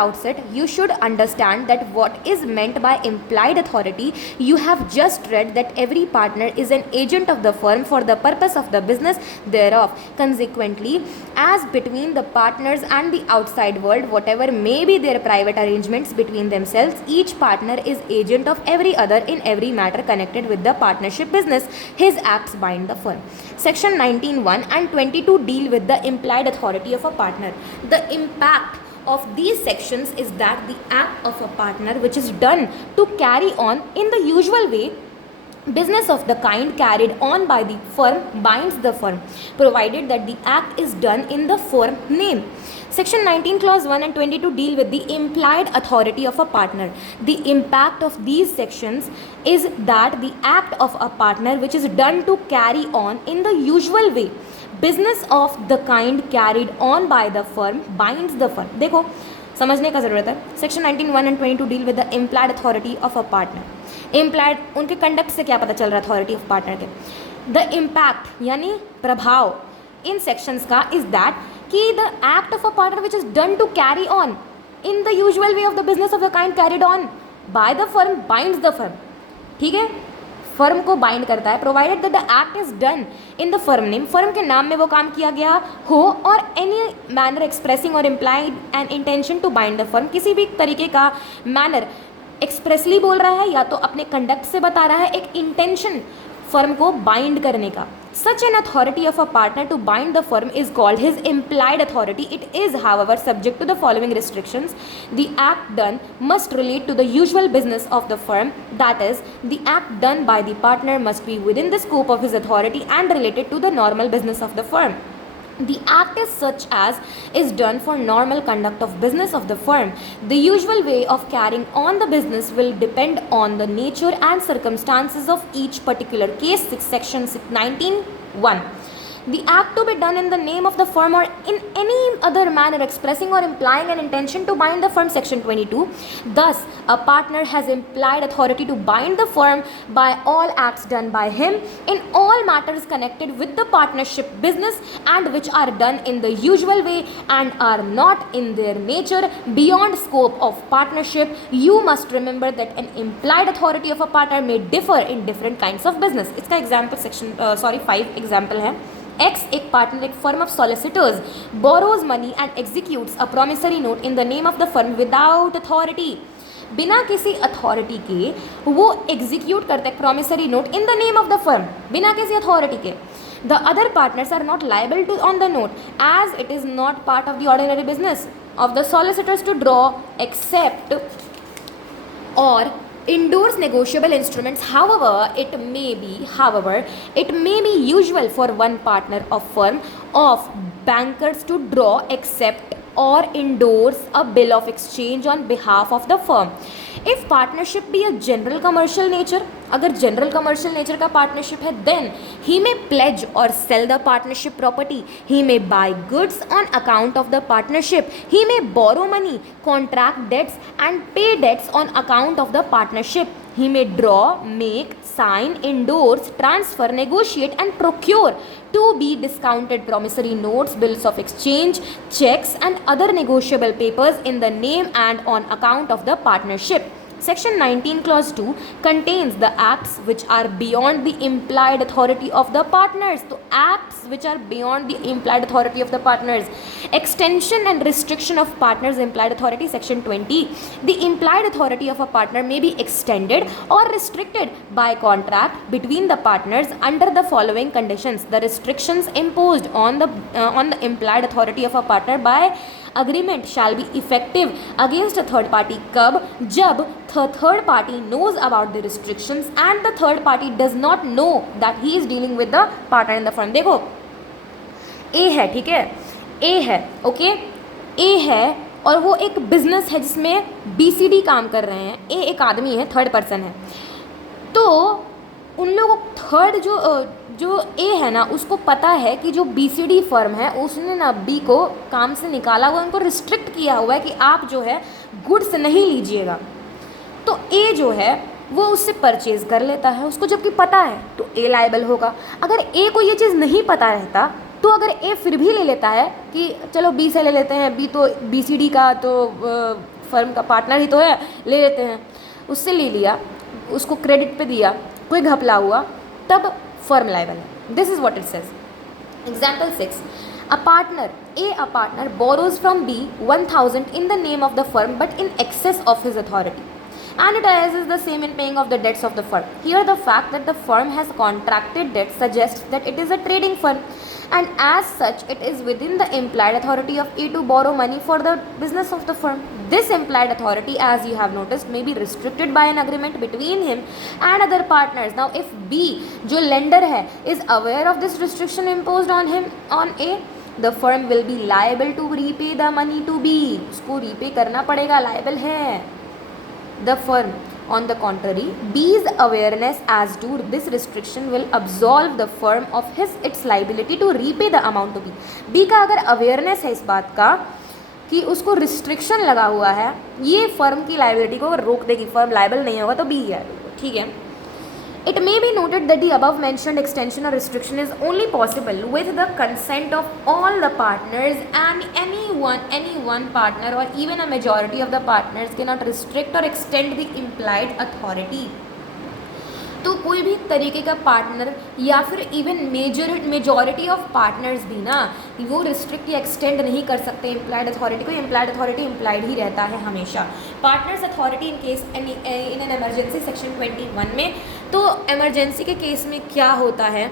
outset, you should understand that what is meant by implied authority. You have just read that every partner is an agent of the firm for the purpose of the business thereof. Consequently, as between the partners and the outside world, whatever may be their private arrangements between themselves, each partner is agent of every other in every matter connected with the partnership business. His acts bind the firm. Section 19(1) and 22 deal with the implied authority of a partner. The impact of these sections is that the act of a partner which is done to carry on in the usual way business of the kind carried on by the firm binds the firm, provided that the act is done in the firm name. Section 19 clause 1 and 22 deal with the implied authority of a partner. The impact of these sections is that the act of a partner which is done to carry on in the usual way business of the kind carried on by the firm binds the firm. देखो समझने का ज़रूरत है. Section 19(1) and 22 deal with the implied authority of a partner. Implied उनके conduct से क्या पता चल रहा है अथॉरिटी ऑफ पार्टनर के. द इम्पैक्ट यानी प्रभाव इन सेक्शंस का इज दैट कि the act of a partner which is done to carry on in the usual way of the business of the kind carried on by the firm binds the firm. ठीक है. Firm को bind करता है provided that the act is done in the firm name. Firm के नाम में वो काम किया गया हो or any manner expressing or implied an intention to bind the firm. किसी भी तरीके का मैनर एक्सप्रेसली बोल रहा है या तो अपने कंडक्ट से बता रहा है एक इंटेंशन फर्म को बाइंड करने का. Such an authority of a partner to bind the firm is called his implied authority. It is, however, subject to the following restrictions. The act done must relate to the usual business of the firm. That is, the act done by the partner must be within the scope of his authority and related to the normal business of the firm. The act is such as is done for normal conduct of business of the firm. The usual way of carrying on the business will depend on the nature and circumstances of each particular case. Section 19(1). The act to be done in the name of the firm or in any other manner expressing or implying an intention to bind the firm. Section 22. Thus, a partner has implied authority to bind the firm by all acts done by him in all matters connected with the partnership business and which are done in the usual way and are not in their nature beyond scope of partnership. You must remember that an implied authority of a partner may differ in different kinds of business. इसका example section 5 example है. X एक partner एक firm of solicitors borrows money and executes a promissory note in the name of the firm without authority. बिना किसी authority के वो execute करते हैं promissory note in the name of the firm बिना किसी अथॉरिटी के. The other partners are not liable to on the note as it is not part of the ordinary business of the solicitors to draw accept और endorse negotiable instruments. However, it may be usual for one partner of firm of bankers to draw, accept or endorse a bill of exchange on behalf of the firm. If partnership be a general commercial nature, अगर general commercial nature का partnership है then he may pledge और sell the partnership property, he may buy goods on account of the partnership, he may borrow money, contract debts and pay debts on account of the partnership, he may draw, make, sign, endorse, transfer, negotiate and procure to be discounted promissory notes, bills of exchange, checks and other negotiable papers in the name and on account of the partnership. Section 19 clause 2 contains the acts which are beyond the implied authority of the partners. तो acts which are beyond the implied authority of the partners. Extension and restriction of partners' implied authority. Section 20. The implied authority of a partner may be extended or restricted by contract between the partners under the following conditions. The restrictions imposed on the implied authority of a partner by agreement shall be effective against a third party कब, जब third party knows about the restrictions and the third party does not know that he is dealing with the partner in the firm. देखो A है, ठीक है, A है, okay, A है और वो एक बिजनेस है जिसमें BCD काम कर रहे हैं, A एक आदमी है, थर्ड पर्सन है, तो उन लोगों थर्ड जो ए है ना उसको पता है कि जो BCD फर्म है उसने ना B को काम से निकाला हुआ, उनको रिस्ट्रिक्ट किया हुआ है कि आप जो है गुड्स नहीं लीजिएगा, तो ए जो है वो उससे परचेज कर लेता है उसको, जबकि पता है, तो ए लायबल होगा। अगर ए को ये चीज़ नहीं पता रहता तो अगर ए फिर भी ले लेता है कि चलो बी से ले लेते हैं, बी तो BCD का तो फर्म का पार्टनर ही तो है, ले लेते हैं, उससे ले लिया, उसको क्रेडिट पे दिया, कोई घपला हुआ, तब फर्म लायबल है। This is what it says. Example 6, a partner borrows from B 1000 in the name of the firm but in excess of his authority, and it arises the same in paying of the debts of the firm. Here the fact that the firm has contracted debt suggests that it is a trading firm, and as such it is within the implied authority of A to borrow money for the business of the firm. This implied authority, as you have noticed, may be restricted by an agreement between him and other partners. Now if B जो lender है is aware of this restriction imposed on him on A, the firm will be liable to repay the money to B. उसको repay करना पड़ेगा, liable है। The firm, on the contrary, B's awareness as to this restriction will absolve the firm of its liability to repay the amount to B. B का अगर awareness है इस बात का कि उसको रिस्ट्रिक्शन लगा हुआ है, ये फर्म की लाइबिलिटी को अगर रोक देगी, फर्म लाइबल नहीं होगा तो बी है, ठीक है। It may be noted that the above mentioned extension or restriction is only possible with the consent of all the partners, and any one partner or even a majority of the partners cannot restrict or extend the implied authority. तो कोई भी तरीके का partner या फिर even majority of partners भी ना वो रिस्ट्रिक्ट या एक्सटेंड नहीं कर सकते इम्प्लाइड अथॉरिटी को। इम्प्लाइड अथॉरिटी इम्प्लाइड ही रहता है हमेशा। Partners authority in case in an emergency section 21 में, तो एमरजेंसी के केस में क्या होता है,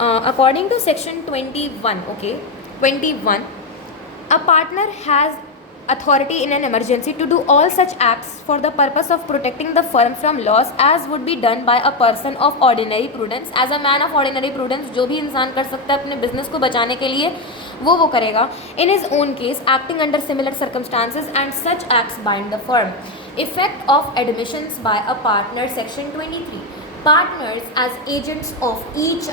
according to section 21, okay 21, a partner has authority in an emergency to do all such acts for the purpose of protecting the firm from loss as would be done by a person of ordinary prudence. As a man of ordinary prudence, जो भी इंसान कर सकता है अपने business को बचाने के लिए वो करेगा। in his own case acting under similar circumstances, and such acts bind the firm. Effect of admissions by a partner, section 23. Partners as agents of each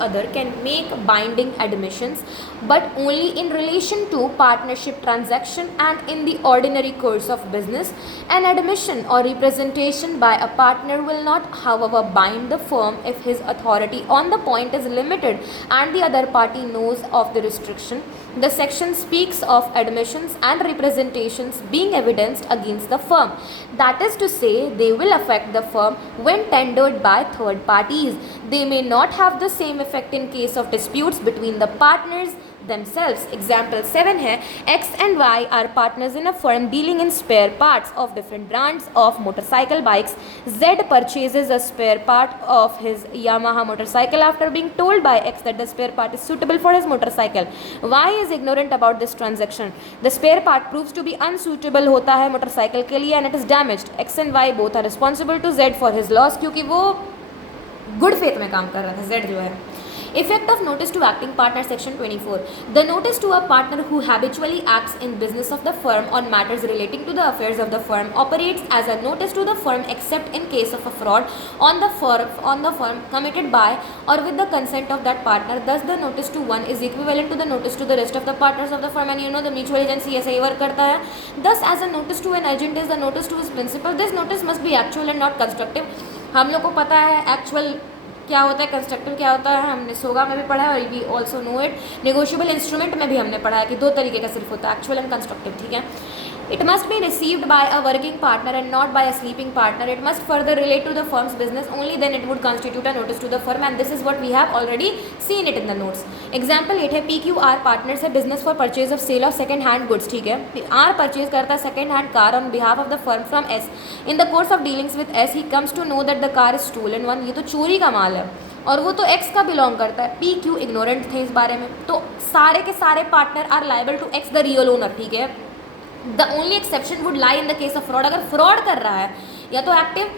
other can make binding admissions, but only in relation to partnership transaction and in the ordinary course of business. An admission or representation by a partner will not, however, bind the firm if his authority on the point is limited and the other party knows of the restriction. The section speaks of admissions and representations being evidenced against the firm. That is to say, they will affect the firm when tendered by third parties. They may not have the same effect in case of disputes between the partners themselves. Example 7 है, X and Y are partners in a firm dealing in spare parts of different brands of motorcycle bikes. Z purchases a spare part of his Yamaha motorcycle after being told by X that the spare part is suitable for his motorcycle. Y is ignorant about this transaction. The spare part proves to be unsuitable होता है motorcycle के लिए and it is damaged. X and Y both are responsible to Z for his loss, क्योंकि वो good faith में काम कर रहा था Z जो है। Effect of notice to acting partner, section 24. The notice to a partner who habitually acts in business of the firm on matters relating to the affairs of the firm operates as a notice to the firm except in case of a fraud on the firm committed by or with the consent of that partner. Thus the notice to one is equivalent to the notice to the rest of the partners of the firm, and you know the mutual agency ऐसे ही work करता है. Thus as a notice to an agent is the notice to his principal. This notice must be actual and not constructive. हम लोग को पता है actual क्या होता है, कंस्ट्रक्टिव क्या होता है, हमने सोगा में भी पढ़ा है और we also know it. Negotiable instrument में भी हमने पढ़ा है कि दो तरीके का सिर्फ होता है, एक्चुअल एंड कंस्ट्रक्टिव. ठीक है. It must be received by a working partner and not by a sleeping partner. It must further relate to the firm's business. Only then it would constitute a notice to the firm, and this is what we have already seen it in the notes. Example 8 है PQR partners है business for purchase of sale of second hand goods. ठीक है. R purchase करता है second hand car on behalf of the firm from S. In the course of dealings with S, he comes to know that the car is stolen one. ये तो चोरी का माल है और वो तो एक्स का बिलोंग करता है. पी क्यू इग्नोरेंट थे इस बारे में, तो सारे के सारे partner are liable to X the real owner. ठीक है. The only exception would lie in the case of fraud. अगर फ्रॉड कर रहा है या तो एक्टिव,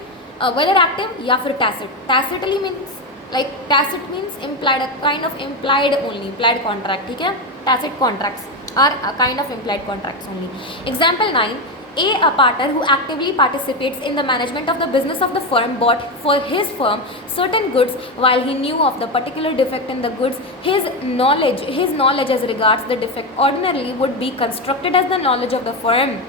वेदर एक्टिव या फिर tacit. Tacitly means like tacit means implied, kind of implied only, implied contract. ठीक है. Tacit contracts are a kind of implied contracts only. Example 9. A partner who actively participates in the management of the business of the firm bought for his firm certain goods while he knew of the particular defect in the goods. His knowledge as regards the defect ordinarily would be constructed as the knowledge of the firm,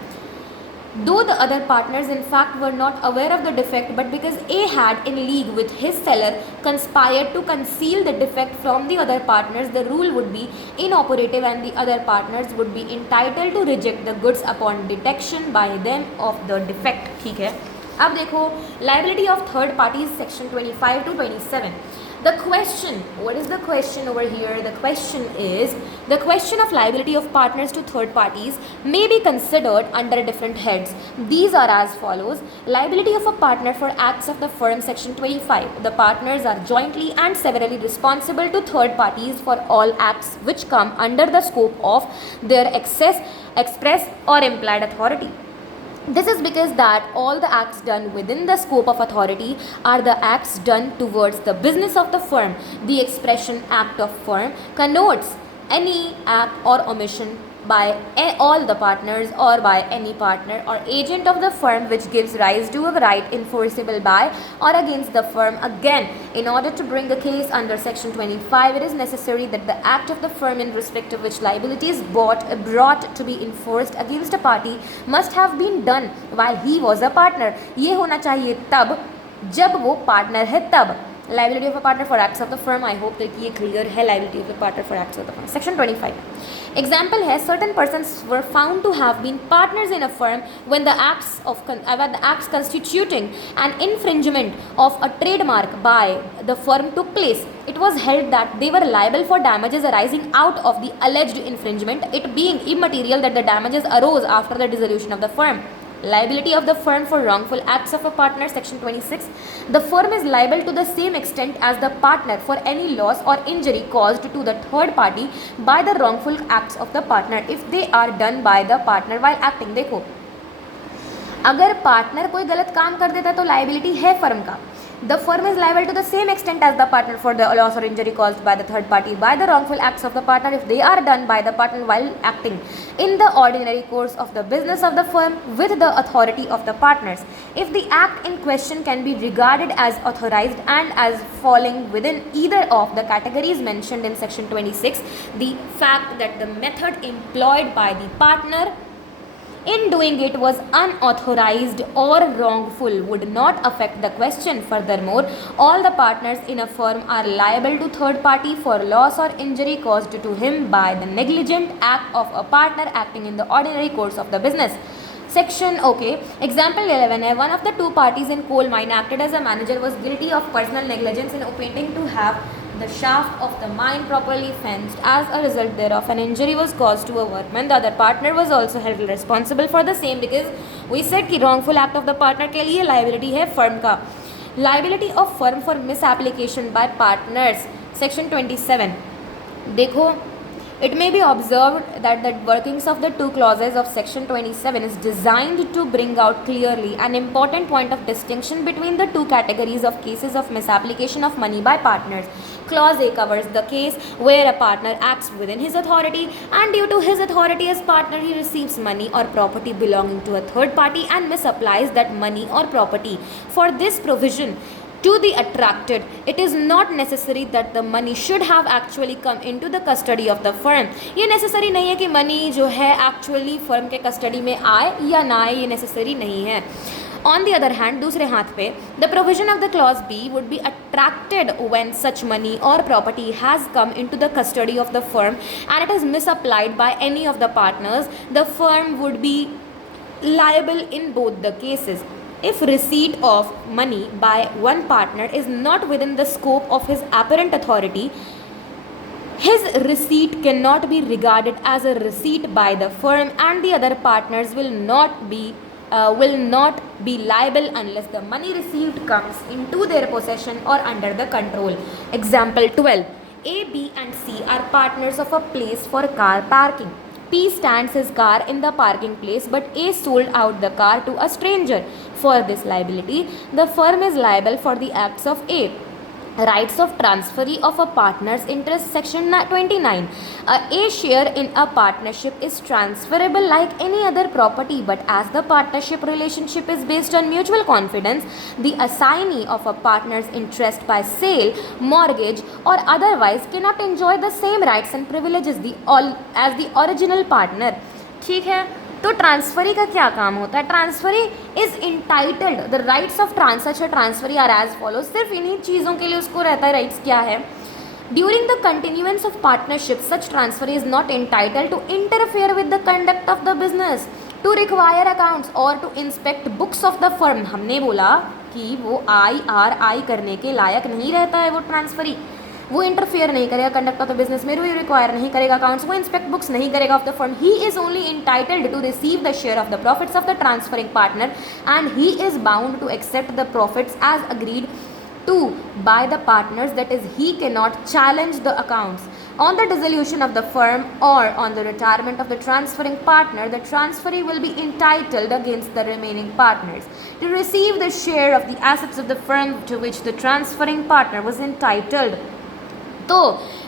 though the other partners in fact were not aware of the defect, but because A had in league with his seller conspired to conceal the defect from the other partners, the rule would be inoperative and the other partners would be entitled to reject the goods upon detection by them of the defect. ठीक है. अब देखो liability of third parties, section 25 to 27. The question, what is the question over here? The question is, the question of liability of partners to third parties may be considered under different heads. These are as follows. Liability of a partner for acts of the firm, section 25. The partners are jointly and severally responsible to third parties for all acts which come under the scope of their express or implied authority. This is because that all the acts done within the scope of authority are the acts done towards the business of the firm. The expression act of firm connotes any act or omission by all the partners or by any partner or agent of the firm which gives rise to a right enforceable by or against the firm. Again, in order to bring a case under section 25, it is necessary that the act of the firm in respect of which liability is brought to be enforced against a party must have been done while he was a partner. ये होना चाहिए तब जब वो partner है तब. Liability of a partner for acts of the firm. I hope that ये clear है. Liability of the partner for acts of the firm. Section 25. Example है certain persons were found to have been partners in a firm when the acts constituting an infringement of a trademark by the firm took place. It was held that they were liable for damages arising out of the alleged infringement, it being immaterial that the damages arose after the dissolution of the firm. Liability of the firm for wrongful acts of a partner, section 26. The firm is liable to the same extent as the partner for any loss or injury caused to the third party by the wrongful acts of the partner if they are done by the partner while acting. देखो, अगर partner कोई गलत काम कर देता है तो liability है फर्म का. The firm is liable to the same extent as the partner for the loss or injury caused by the third party by the wrongful acts of the partner if they are done by the partner while acting in the ordinary course of the business of the firm with the authority of the partners. If the act in question can be regarded as authorized and as falling within either of the categories mentioned in section 26, the fact that the method employed by the partner in doing it was unauthorized or wrongful would not affect the question. Furthermore, all the partners in a firm are liable to third party for loss or injury caused to him by the negligent act of a partner acting in the ordinary course of the business. Section, okay. Example 11 है one of the two parties in coal mine acted as a manager was guilty of personal negligence in omitting to have the shaft of the mine properly fenced. As a result thereof, an injury was caused to a workman. The other partner was also held responsible for the same because we said कि wrongful act of the partner के लिए liability है firm का. Liability of firm for misapplication by partners, section 27. देखो It may be observed that the workings of the two clauses of section 27 is designed to bring out clearly an important point of distinction between the two categories of cases of misapplication of money by partners. Clause A covers the case where a partner acts within his authority and due to his authority as partner he receives money or property belonging to a third party and misapplies that money or property. For this provision to the attracted, it is not necessary that the money should have actually come into the custody of the firm. ये necessary नहीं है कि money जो है actually firm के custody में आए या ना आए, ये necessary नहीं है. On the other hand, दूसरे हाथ पे, the provision of the clause B would be attracted when such money or property has come into the custody of the firm and it is misapplied by any of the partners. The firm would be liable in both the cases. If receipt of money by one partner is not within the scope of his apparent authority, his receipt cannot be regarded as a receipt by the firm and the other partners will not be liable unless the money received comes into their possession or under the control. Example 12. A, B and C are partners of a place for car parking. P stands his car in the parking place but A sold out the car to a stranger. For this liability, the firm is liable for the acts of A. Rights of transferee of a partner's interest, section 29. A share in a partnership is transferable like any other property, but as the partnership relationship is based on mutual confidence, the assignee of a partner's interest by sale, mortgage or otherwise cannot enjoy the same rights and privileges as the original partner. ठीक है, तो transferee का क्या काम होता है? Transferee is entitled, the rights of transferee are as follow. सिर्फ इन्हीं चीज़ों के लिए उसको रहता है राइट्स. क्या है? During the continuance of partnership such transferee is not entitled to interfere with the conduct of the business, to require accounts और to inspect books of the firm. हमने बोला कि वो IRI करने के लायक नहीं रहता है वो ट्रांसफरी. वो इंटरफेयर नहीं करेगा कंडक्ट ऑफ द बिजनेस में, वो रिक्वायर नहीं करेगा अकाउंट्स, वो इंस्पेक्ट बुक्स नहीं करेगा of the firm. He is only entitled to receive the share of the profits of the transferring partner and he is bound to accept the profits as agreed to by the partners, that is he cannot challenge the accounts. On the dissolution of the firm or on the retirement of the transferring partner, the transferee will be entitled against the remaining partners to receive the share of the assets of the firm to which the transferring partner was entitled. तो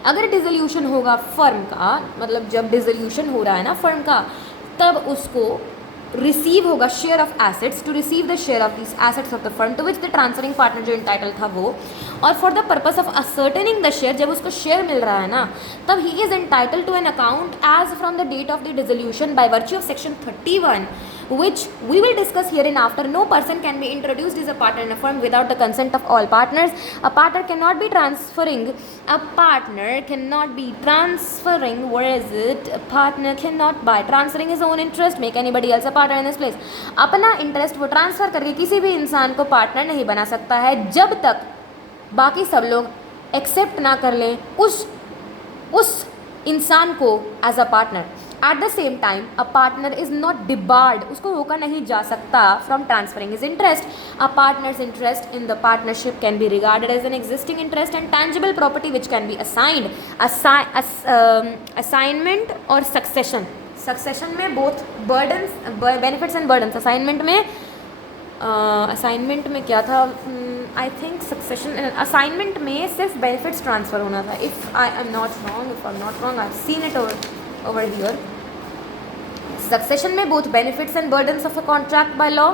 अगर dissolution होगा firm का, मतलब जब dissolution हो रहा है ना फर्म का, तब उसको रिसीव होगा share of assets, to receive the share of this assets of the firm to which the transferring partner जो इंटाइटल था वो, और for the purpose of ascertaining the share, जब उसको शेयर मिल रहा है ना, तब he is entitle to an account as from the date of the dissolution by virtue of section 31, which we will discuss hereinafter. No person can be introduced as a partner in a firm without the consent of all partners. A partner cannot be transferring. Where is it? A partner cannot by transferring his own interest make anybody else a partner in this place. अपना interest वो transfer करके किसी भी इंसान को partner नहीं बना सकता है जब तक बाकी सब लोग एक्सेप्ट ना कर लें उस इंसान को as a partner. At the same time, a partner is not debarred, उसको रोका नहीं जा सकता from transferring his interest. A partner's interest in the partnership can be regarded as an existing interest and tangible property which can be assigned. Assignment और succession. Succession में both burdens, benefits and burdens. Assignment में क्या था? I think succession assignment में सिर्फ benefits transfer होना था. If I am not wrong I have seen it over here. Succession में both benefits and burdens of a contract by law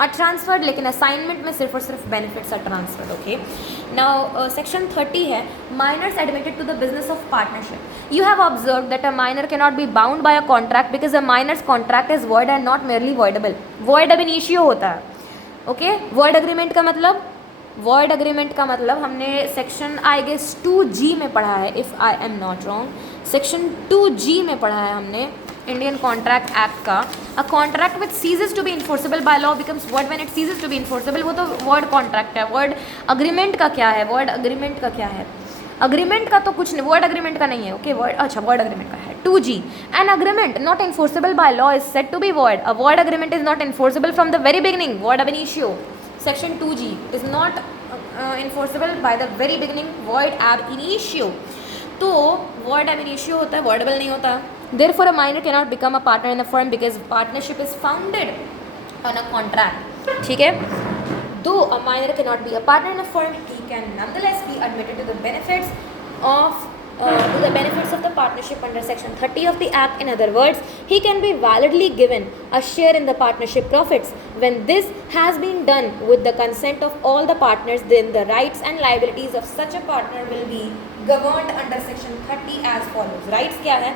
are transferred, लेकिन assignment में सिर्फ और सिर्फ benefits are transferred. Okay, now section 30 है minors admitted to the business of partnership. You have observe that a minor can not be bound by a contract because a minor's contract is void and not merely voidable. Void अब initio होता है. Okay, void agreement का मतलब हमने section I guess 2G में पढ़ा है, if I am not wrong. Section 2G में पढ़ा है हमने इंडियन कॉन्ट्रैक्ट एक्ट का. A contract which ceases to be enforceable by law becomes void when it ceases to be enforceable. वो तो वर्ड कॉन्ट्रैक्ट है. वर्ड अग्रीमेंट का क्या है? अग्रीमेंट का तो कुछ नहीं, वर्ड अग्रीमेंट का नहीं है. ओके, वर्ड अग्रीमेंट का है 2G. An agreement not enforceable by law is said to be void. A void agreement is not enforceable from the very beginning. Void ab initio section 2G is not enforceable by the very beginning, void ab initio. तो void ab initio होता है, voidable नहीं होता. Therefore, a minor cannot become a partner in a firm because partnership is founded on a contract. ठीक है. Though a minor cannot be a partner in a firm, he can nonetheless be admitted to the benefits of the partnership under section 30 of the act. In other words, he can be validly given a share in the partnership profits. When this has been done with the consent of all the partners, then the rights and liabilities of such a partner will be governed under section 30 as follows. Rights क्या है?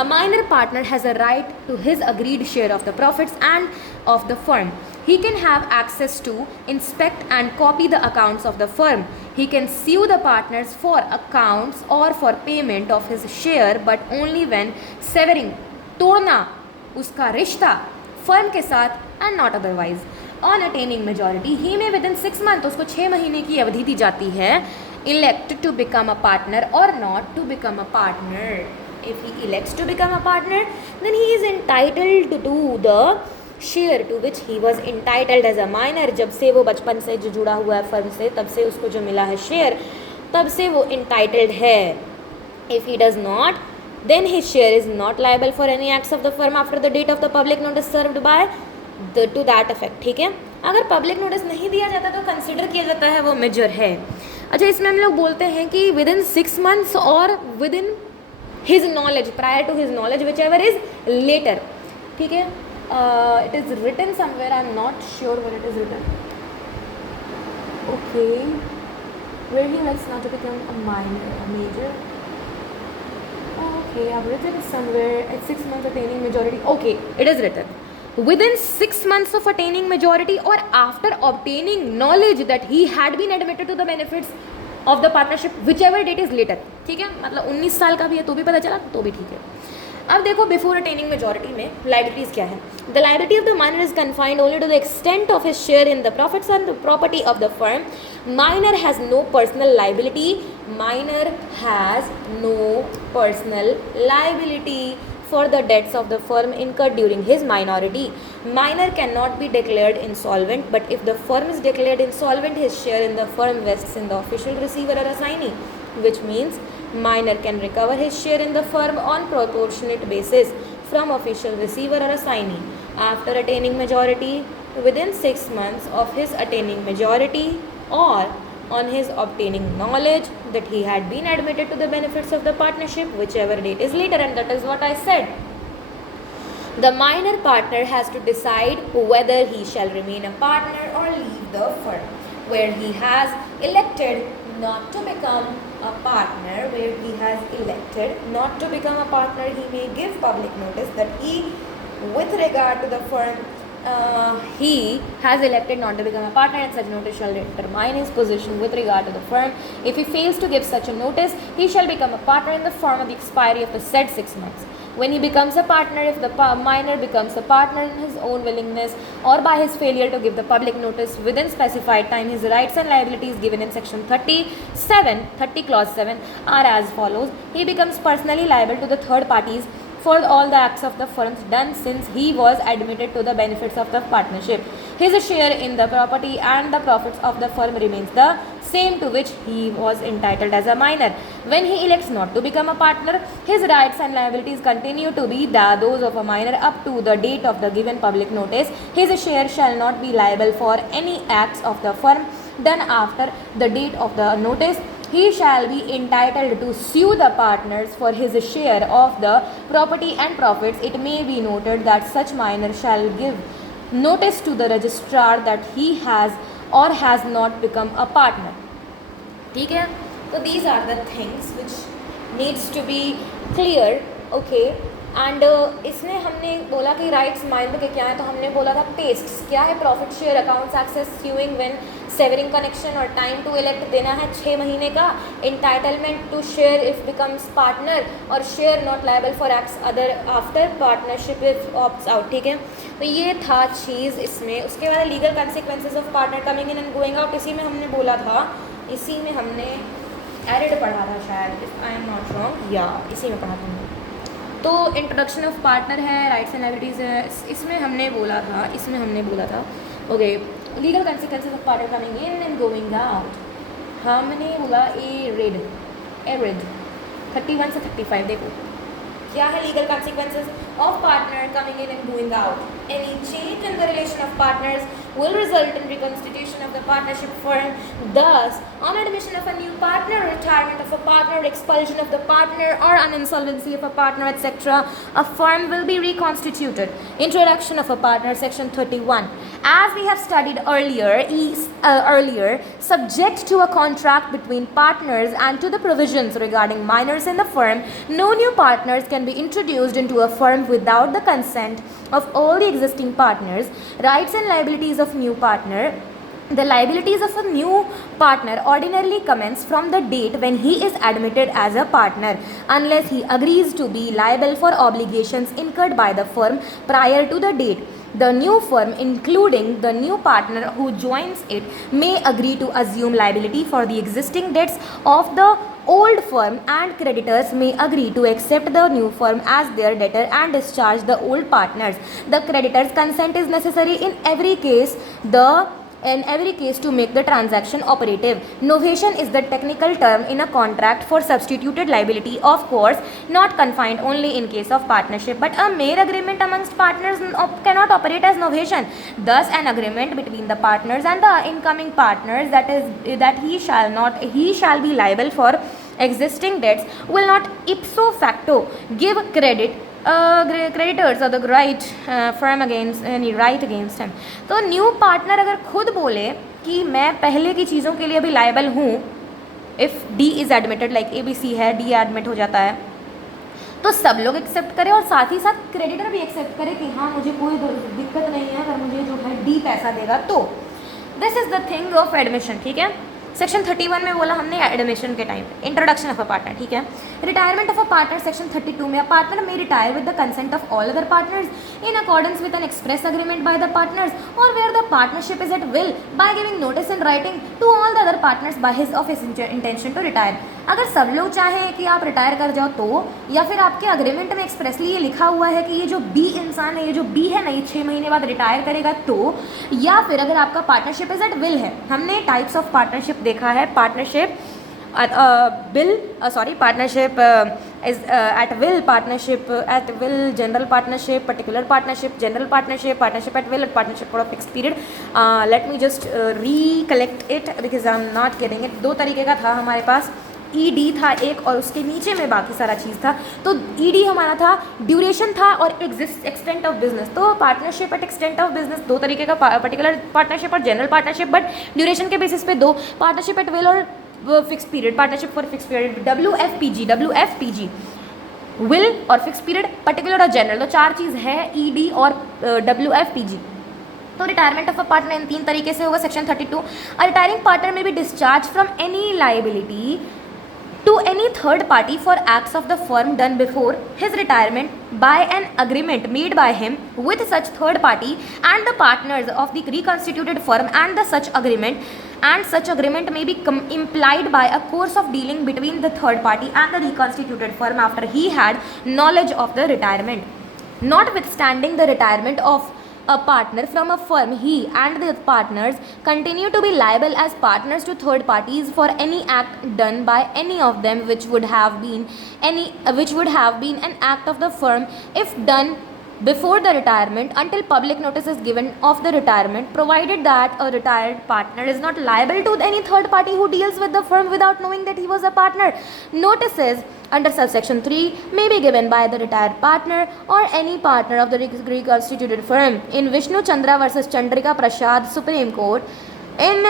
A minor partner has a right to his agreed share of the profits and of the firm. He can have access to, inspect and copy the accounts of the firm. He can sue the partners for accounts or for payment of his share, but only when severing, तोड़ना उसका रिश्ता firm के साथ and not otherwise. On attaining majority, he may within 6 months, उसको 6 महीने की अवधि दी जाती है, elect to become a partner or not to become a partner. If he elects to become a partner, then he is entitled to the share to which he was entitled as a minor. जब से वो बचपन से जो जुड़ा हुआ है firm से, तब से उसको जो मिला है शेयर, तब से वो entitled है. If he does not, then his share is not liable for any acts of the firm after the date of the public notice served by to that effect. ठीक है. अगर पब्लिक नोटिस नहीं दिया जाता तो consider किया जाता है वो मेजर है. अच्छा, इसमें हम लोग बोलते हैं कि विद इन 6 months और with in his knowledge, prior to his knowledge, whichever is later. ठीक है. It is written somewhere, I am not sure where it is written. Okay, where he likes not to become a minor, a major. Okay, I've written somewhere at 6 months attaining majority. Okay, it is written within 6 months of attaining majority or after obtaining knowledge that he had been admitted to the benefits of the partnership, whichever date is later. ठीक है, मतलब 19 साल का भी है तो भी पता चला, तो भी ठीक है. अब देखो, बिफोर अटेनिंग मेजॉरिटी में लाइबिलिटीज क्या है. The liability of the minor is confined only to the extent of his share in the profits and the property of the firm. Minor has no personal liability. Minor has no personal liability for the debts of the firm incurred during his minority. Minor cannot be declared insolvent, but if the firm is declared insolvent, his share in the firm vests in the official receiver or assignee, which means minor can recover his share in the firm on proportionate basis from official receiver or assignee after attaining majority within 6 months of his attaining majority or on his obtaining knowledge that he had been admitted to the benefits of the partnership, whichever date is later. And that is what I said. The minor partner has to decide whether he shall remain a partner or leave the firm. Where he has elected not to become a partner, he may give public notice that he, with regard to the firm, he has elected not to become a partner, and such notice shall determine his position with regard to the firm. If he fails to give such a notice, he shall become a partner in the firm at the expiry of the said 6 months. When he becomes a partner, if the minor becomes a partner in his own willingness or by his failure to give the public notice within specified time, his rights and liabilities given in section 30 clause 7 are as follows. He becomes personally liable to the third parties for all the acts of the firms done since he was admitted to the benefits of the partnership. His share in the property and the profits of the firm remains the same to which he was entitled as a minor. When he elects not to become a partner, his rights and liabilities continue to be those of a minor up to the date of the given public notice. His share shall not be liable for any acts of the firm done after the date of the notice. He shall be entitled to sue the partners for his share of the property and profits. It may be noted that such minor shall give notice to the registrar that he has or has not become a partner. ठीक है, तो these are the things which needs to be clear. Okay, and इसमें हमने बोला कि rights minor के क्या है, तो हमने बोला था पेस्ट्स क्या है. Profit share accounts access suing when severing connection और टाइम टू इलेक्ट देना है 6 महीने का. Entitlement to share if becomes partner और share not liable for acts other after partnership if opts out. ठीक है, तो ये था चीज़ इसमें. उसके बाद legal consequences of partner coming in and going out, इसी में हमने बोला था, इसी में हमने एरिड पढ़ा था शायद, if I am not wrong, या इसी में पढ़ा था हमने. तो इंट्रोडक्शन ऑफ पार्टनर है, राइट्स एंड लायबिलिटीज़ है, इसमें हमने बोला था okay. Legal consequences of partner coming in and going out, हमने बोला एरिड 31 से 35 देखो क्या है legal consequences of partner coming in and going out. Any change in the relation of partners will result in reconstitution of the partnership firm. Thus, on admission of a new partner, retirement of a partner, expulsion of the partner, or an insolvency of a partner, etc., a firm will be reconstituted. Introduction of a partner, section 31. As we have studied earlier, subject to a contract between partners and to the provisions regarding minors in the firm, no new partners can be introduced into a firm without the consent of all the existing partners. Rights and liabilities of new partner. The liabilities of a new partner ordinarily commence from the date when he is admitted as a partner, unless he agrees to be liable for obligations incurred by the firm prior to the date. The new firm, including the new partner who joins it, may agree to assume liability for the existing debts of the old firm, and creditors may agree to accept the new firm as their debtor and discharge the old partners. The creditor's consent is necessary in every case to make the transaction operative. Novation is the technical term in a contract for substituted liability, of course, not confined only in case of partnership, but a mere agreement amongst partners cannot operate as novation. Thus, an agreement between the partners and the incoming partners that he shall be liable for existing debts will not ipso facto give creditors or the right firm against any right against him. तो new partner अगर खुद बोले कि मैं पहले की चीज़ों के लिए भी लाइबल हूँ, if D is admitted, like A B C है, डी एडमिट हो जाता है, तो सब लोग एक्सेप्ट करें और साथ ही साथ क्रेडिटर भी एक्सेप्ट करे कि हाँ मुझे कोई दिक्कत नहीं है अगर मुझे जो है डी पैसा देगा तो. This is the thing of admission. ठीक है, सेक्शन 31 में बोला हमने एडमिशन के time introduction of a partner. ठीक है, retirement of a partner section 32 में a partner may retire with the consent of all other partners in accordance with an express agreement by the partners और where the partnership is at will by giving notice in writing to all the other partners bye his of his intention to retire. अगर सब लोग चाहें कि आप retire कर जाओ तो, या फिर आपके अग्रीमेंट में एक्सप्रेसली ये लिखा हुआ है कि ये जो बी इंसान है, ये जो बी है ना, ये 6 महीने बाद रिटायर करेगा तो, या फिर अगर आपका पार्टनरशिप इज एट विल है. हमने टाइप्स ऑफ पार्टनरशिप देखा है. Partnership partnership is at will, partnership at will, general partnership, particular partnership, general partnership, partnership at will, and partnership for a fixed period. Let me just recollect it because I'm not getting it. 2 तरीके का था हमारे पास. ED था एक और उसके नीचे में बाकी सारा चीज़ था. तो ED हमारा था ड्यूरेशन था और एक्सटेंट ऑफ बिजनेस. तो partnership at extent of business 2 तरीके का, पर्टिकुलर पार्टनरशिप और जनरल पार्टनरशिप, बट ड्यूरेशन के बेसिस पे 2. पार्टनरशिप एट विल और fix period, partnership for fix period, WFPG will और फिक्स पीरियड, पर्टिकुलर और जनरल. तो 4 चीज़ है ED और WFPG. तो retirement of a partner in 3 तरीके से होगा. सेक्शन 32, अ रिटायरिंग पार्टनर में be discharge from any liability to any third party for acts of the firm done before his retirement by an agreement made by him with such third party and the partners of the reconstituted firm, and such agreement may be implied by a course of dealing between the third party and the reconstituted firm after he had knowledge of the retirement. Notwithstanding the retirement of a partner from a firm, he and the partners continue to be liable as partners to third parties for any act done by any of them which would have been an act of the firm if done before the retirement, until public notice is given of the retirement, provided that a retired partner is not liable to any third party who deals with the firm without knowing that he was a partner. Notices under subsection 3 may be given by the retired partner or any partner of the reconstituted firm. In Vishnu Chandra versus Chandrika Prasad, Supreme Court, in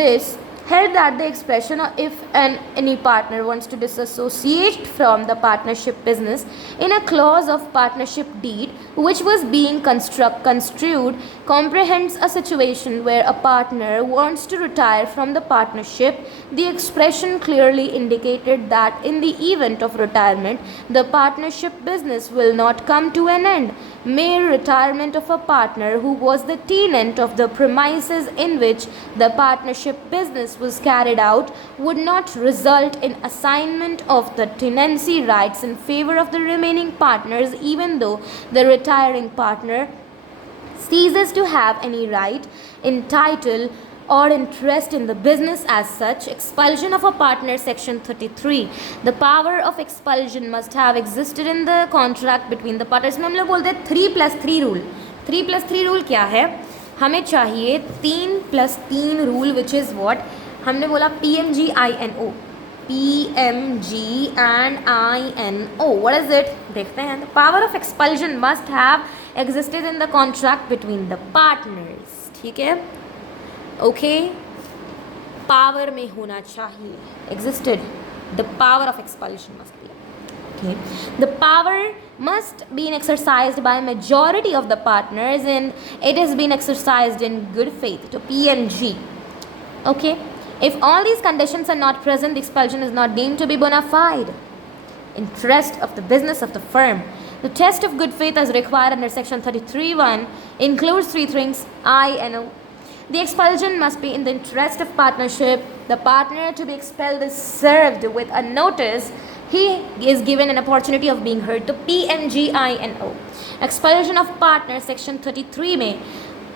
this held that the expression of if any partner wants to disassociate from the partnership business in a clause of partnership deed which was being construed comprehends a situation where a partner wants to retire from the partnership. The expression clearly indicated that in the event of retirement, the partnership business will not come to an end. Mere retirement of a partner who was the tenant of the premises in which the partnership business was carried out would not result in assignment of the tenancy rights in favor of the remaining partners, even though the retiring partner ceases to have any right in title or interest in the business as such. Expulsion of a partner, section 33. The power of expulsion must have existed in the contract between the partners. में हम लोग बोलते हैं 3+3 rule. 3+3 rule क्या है? हमें चाहिए 3+3 rule, which is what हमने बोला PMGINO. PMGINO. What is it? देखते हैं. The power of expulsion must have existed in the contract between the partners. ठीक है? Okay. Power में होना चाहिए. Existed. The power of expulsion must be. Okay. The power must be exercised by majority of the partners and it is being exercised in good faith to PMG. Okay. If all these conditions are not present, the expulsion is not deemed to be bona fide. Interest of the business of the firm. The test of good faith as required under section 33(1) includes three things: I and O. The expulsion must be in the interest of partnership. The partner to be expelled is served with a notice. He is given an opportunity of being heard to PMGINO. Expulsion of partner, section 33 में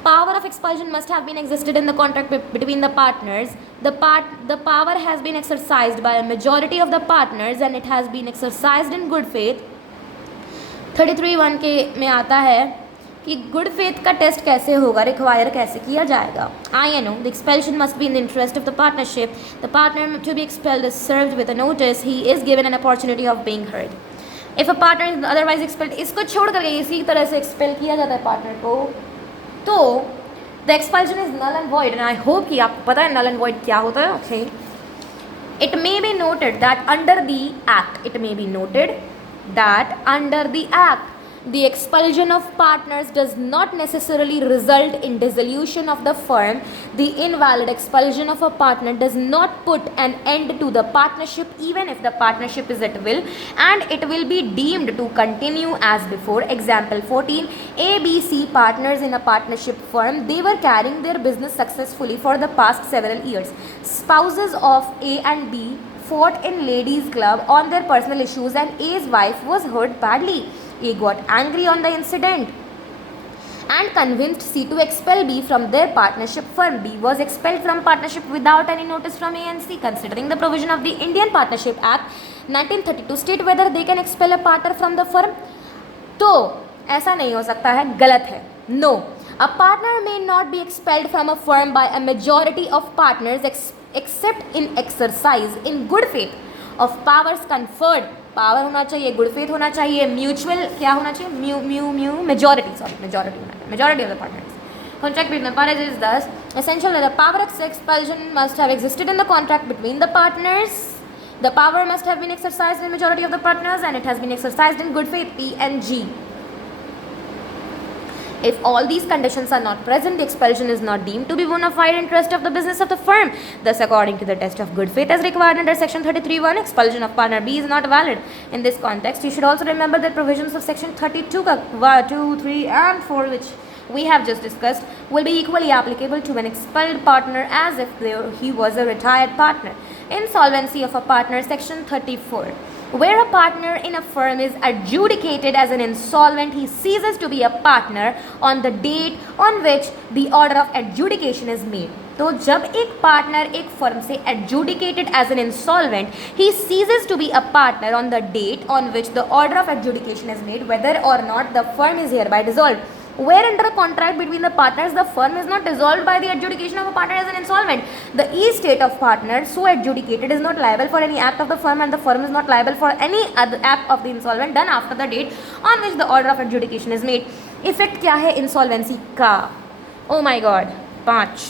power of expulsion must have been existed in the contract between the partners. The power has been exercised by a majority of the partners and it has been exercised in good faith. 33(1) के में आता है कि good faith का test कैसे होगा, require कैसे किया जाएगा. INO. The expulsion must be in the interest of the partnership. The partner to be expelled is served with a notice. He is given an opportunity of being heard. If a partner is otherwise expelled, इसको छोड़ करके इसी तरह से expel किया जाता है partner को, तो the expulsion is null and void. And I hope कि आपको पता है नल एंड वॉइड क्या होता है. Okay. It may be noted that under the act, the expulsion of partners does not necessarily result in dissolution of the firm. The invalid expulsion of a partner does not put an end to the partnership even if the partnership is at will, and it will be deemed to continue as before. Example 14. A, B, C partners in a partnership firm. They were carrying their business successfully for the past several years. Spouses of A and B fought in ladies' club on their personal issues and A's wife was hurt badly. A got angry on the incident and convinced C to expel B from their partnership firm. B was expelled from partnership without any notice from A and C. Considering the provision of the Indian Partnership Act 1932 state whether they can expel a partner from the firm. तो ऐसा नहीं हो सकता है, गलत है. No. A partner may not be expelled from a firm by a majority of partners except in exercise in good faith of powers conferred. Power होना चाहिए, गुड फेथ होना चाहिए, म्यूचुअल क्या होना चाहिए, majority of the partners. Contract between the parties is thus essential that the power of expulsion must have existed in the contract between the partners. The power must have been exercised in majority of the partners and it has been exercised in good faith. PNG. If all these conditions are not present, the expulsion is not deemed to be bona fide interest of the business of the firm. Thus, according to the test of good faith as required under section 33(1), expulsion of partner B is not valid. In this context, you should also remember that provisions of section 32, 2, 3 and 4, which we have just discussed, will be equally applicable to an expelled partner as if he was a retired partner. Insolvency of a partner, section 34. Where a partner in a firm is adjudicated as an insolvent, he ceases to be a partner on the date on which the order of adjudication is made. तो जब एक partner एक firm से adjudicated as an insolvent, he ceases to be a partner on the date on which the order of adjudication is made, whether or not the firm is hereby dissolved. Where under a contract between the partners, the firm is not dissolved by the adjudication of a partner as an insolvent, the estate of partner so adjudicated is not liable for any act of the firm and the firm is not liable for any other act of the insolvent done after the date on which the order of adjudication is made. Effect क्या है insolvency का? Oh my God. 5.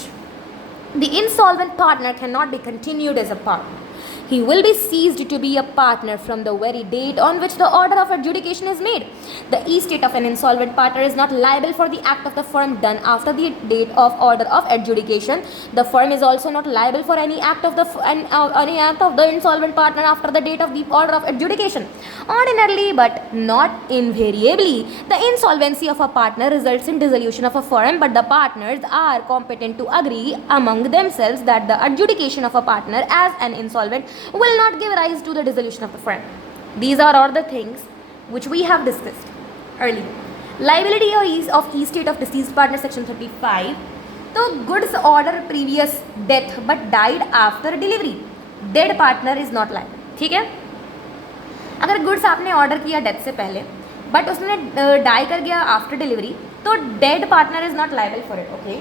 The insolvent partner cannot be continued as a partner. He will be ceased to be a partner from the very date on which the order of adjudication is made. The estate of an insolvent partner is not liable for the act of the firm done after the date of order of adjudication. The firm is also not liable for any act of the insolvent partner after the date of the order of adjudication. Ordinarily, but not invariably, the insolvency of a partner results in dissolution of a firm, but the partners are competent to agree among themselves that the adjudication of a partner as an insolvent will not give rise to the dissolution of the firm. These are all the things which we have discussed earlier. Liability of estate of deceased partner, section 35. तो goods order previous death but died after delivery, dead partner is not liable. ठीक है, अगर goods आपने order किया death से पहले but उसने die कर गया आफ्टर डिलीवरी, तो dead partner is not liable for it. Okay,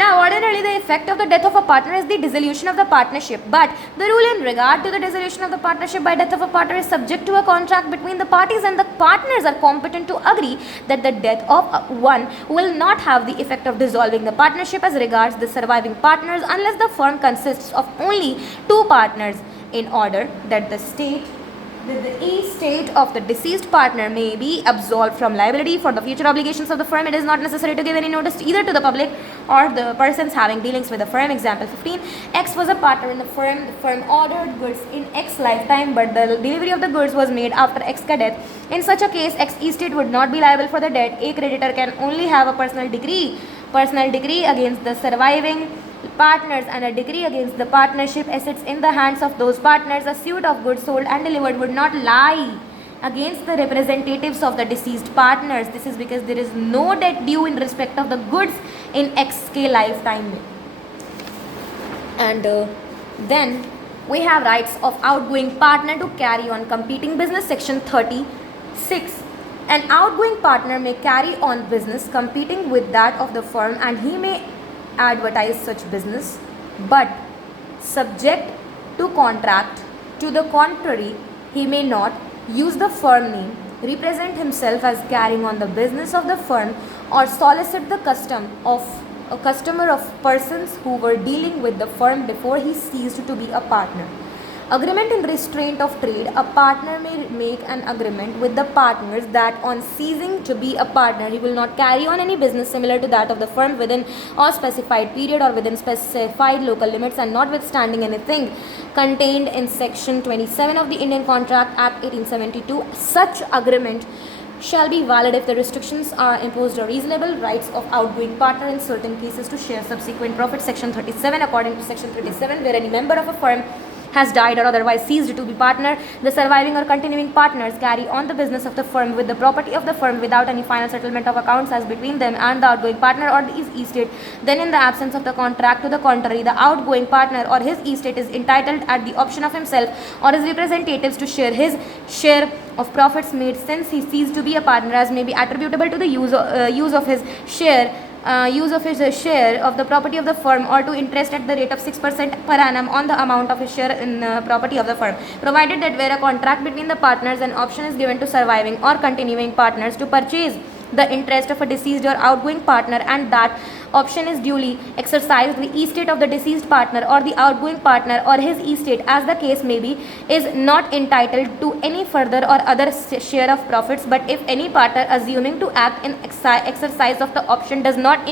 now ordinarily the effect of the death of a partner is the dissolution of the partnership, but the rule in regard to the dissolution of the partnership by death of a partner is subject to a contract between the parties, and the partners are competent to agree that the death of one will not have the effect of dissolving the partnership as regards the surviving partners unless the firm consists of only two partners, in order that the estate of the deceased partner may be absolved from liability for the future obligations of the firm. It is not necessary to give any notice either to the public or the persons having dealings with the firm. Example 15, X was a partner in the firm ordered goods in X lifetime, but the delivery of the goods was made after X ka death. In such a case, X estate would not be liable for the debt. A creditor can only have a personal decree against the surviving partners and a decree against the partnership assets in the hands of those partners. A suit of goods sold and delivered would not lie against the representatives of the deceased partners. This is because there is no debt due in respect of the goods in X के lifetime में. And then we have rights of outgoing partner to carry on competing business. Section 36. An outgoing partner may carry on business competing with that of the firm, and he may advertise such business, but subject to contract to the contrary, he may not use the firm name, represent himself as carrying on the business of the firm, or solicit the customer of persons who were dealing with the firm before he ceased to be a partner. Agreement in restraint of trade. A partner may make an agreement with the partners that on ceasing to be a partner, he will not carry on any business similar to that of the firm within a specified period or within specified local limits, and notwithstanding anything contained in Section 27 of the Indian Contract Act 1872, such agreement shall be valid if the restrictions are imposed are reasonable. Rights of outgoing partner in certain cases to share subsequent profits. Section 37. According to Section 37, where any member of a firm has died or otherwise ceased to be partner, the surviving or continuing partners carry on the business of the firm with the property of the firm without any final settlement of accounts as between them and the outgoing partner or his estate. Then in the absence of the contract to the contrary, the outgoing partner or his estate is entitled at the option of himself or his representatives to share his share of profits made since he ceased to be a partner, as may be attributable to the use of his share of the property of the firm, or to interest at the rate of 6% per annum on the amount of his share in property of the firm, provided that where a contract between the partners, an option is given to surviving or continuing partners to purchase the interest of a deceased or outgoing partner, and that option is duly exercised, the estate of the deceased partner or the outgoing partner or his estate, as the case may be, is not entitled to any further or other share of profits, but if any partner assuming to act in exercise of the option does not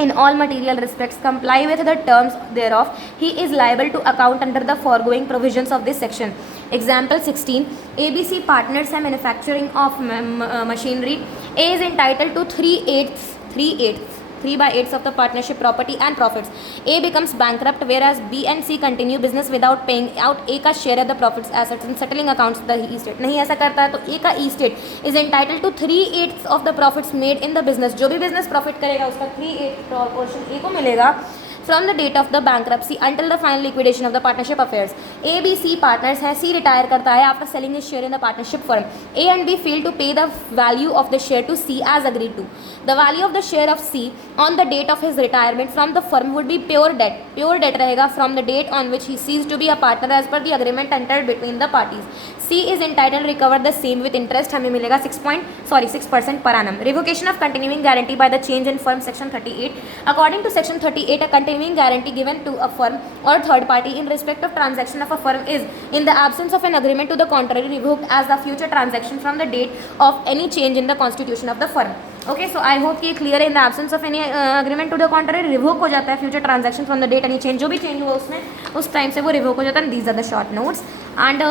in all material respects comply with the terms thereof, he is liable to account under the foregoing provisions of this section. Example 16. ABC partners are manufacturing of machinery. A is entitled to 3/8 of the partnership property and profits. A becomes bankrupt, whereas B and C continue business without paying out A का share of the profits, assets and settling accounts the estate. नहीं ऐसा करता है तो A का estate is entitled to 3/8 of the profits made in the business. जो भी business profit करेगा उसका 3/8 portion A को मिलेगा from the date of the bankruptcy until the final liquidation of the partnership affairs. A, B, C partners हैं, C retire करता है after selling his share in the partnership firm. A and B fail to pay the value of the share to C as agreed to. The value of the share of C on the date of his retirement from the firm would be pure debt. Pure debt रहेगा from the date on which he ceased to be a partner as per the agreement entered between the parties. C is entitled to recover the same with interest. हमें मिलेगा 6% per annum. Revocation of continuing guarantee by the change in firm. Section 38. According to Section 38, a continuing guarantee given to a firm or third party in respect of transaction of a firm is, in the absence of an agreement to the contrary, revoked as the future transaction from the date of any change in the constitution of the firm. Okay, so I hope कि clear है. In the absence of any agreement to the contrary, revoke हो जाता है future transaction from the date any change. जो भी change हुआ उसमें उस time से वो revoke हो जाता है. These are the short notes. And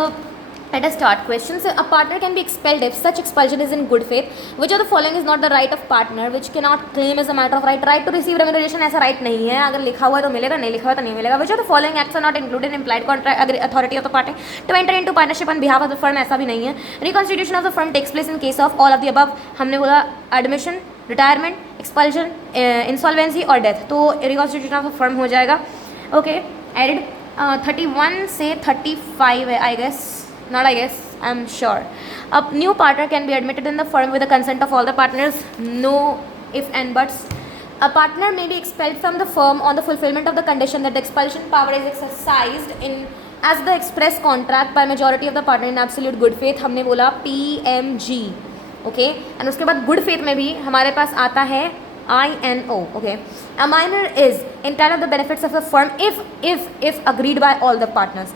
let us start questions. A partner can be expelled if such expulsion is in good faith. Which of the following is not the right of partner, which cannot claim as a matter of right? Right to receive remuneration ऐसा right नहीं है. अगर लिखा हुआ है तो मिलेगा, नहीं लिखा हुआ तो नहीं मिलेगा. Which of the following acts are not included in implied contract authority of the party to enter into partnership on behalf of the firm? ऐसा भी नहीं है. Reconstitution of the firm takes place in case of all of the above. हमने बोला admission, retirement, expulsion, insolvency और death, तो reconstitution of firm हो जाएगा. ओके, एडिड 31 से 35 है, I guess, not I guess, I am sure. अब new partner can be admitted in the firm with the consent of all the partners. No if and buts. A partner may be expelled from the firm on the fulfillment of the condition that the expulsion power is exercised in as the express contract by majority of the partner in absolute good faith. हमने बोला PMG. Okay, and उसके बाद good faith में भी हमारे पास आता है INO. Okay, a minor is entitled to the benefits of the firm if agreed by all the partners.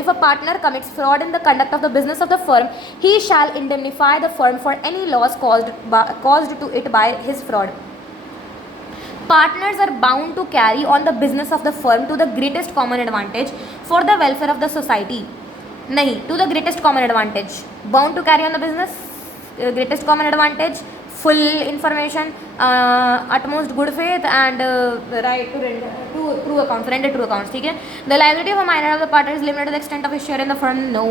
If a partner commits fraud in the conduct of the business of the firm, he shall indemnify the firm for any loss caused to it by his fraud. Partners are bound to carry on the business of the firm to the greatest common advantage for the welfare of the society. नहीं, to the greatest common advantage. Bound to carry on the business, greatest common advantage, full information, utmost good faith and right to render true accounts, render true accounts. ठीक है. The liability of a minor of the partner is limited to the extent of his share in the firm. No.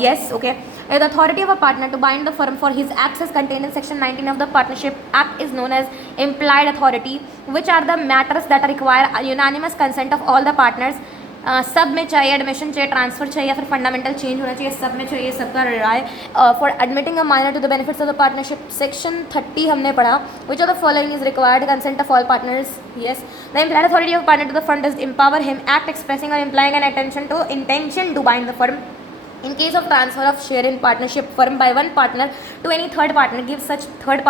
Yes. Okay. The authority of a partner to bind the firm for his acts as contained in section 19 of the Partnership Act is known as implied authority, which are the matters that require unanimous consent of all the partners. सब में चाहिए, admission चाहिए, transfer चाहिए या फिर fundamental change होना चाहिए, सब में चाहिए, सबका राय. For admitting a minor to the benefits of the partnership, section 30 हमने पढ़ा. Which of the following is required consent of all partners. Yes, the implied authority of partner to the firm does empower him act expressing और implying an intention to bind the firm. In case of transfer of share in partnership firm by one partner to any third partner, gives such third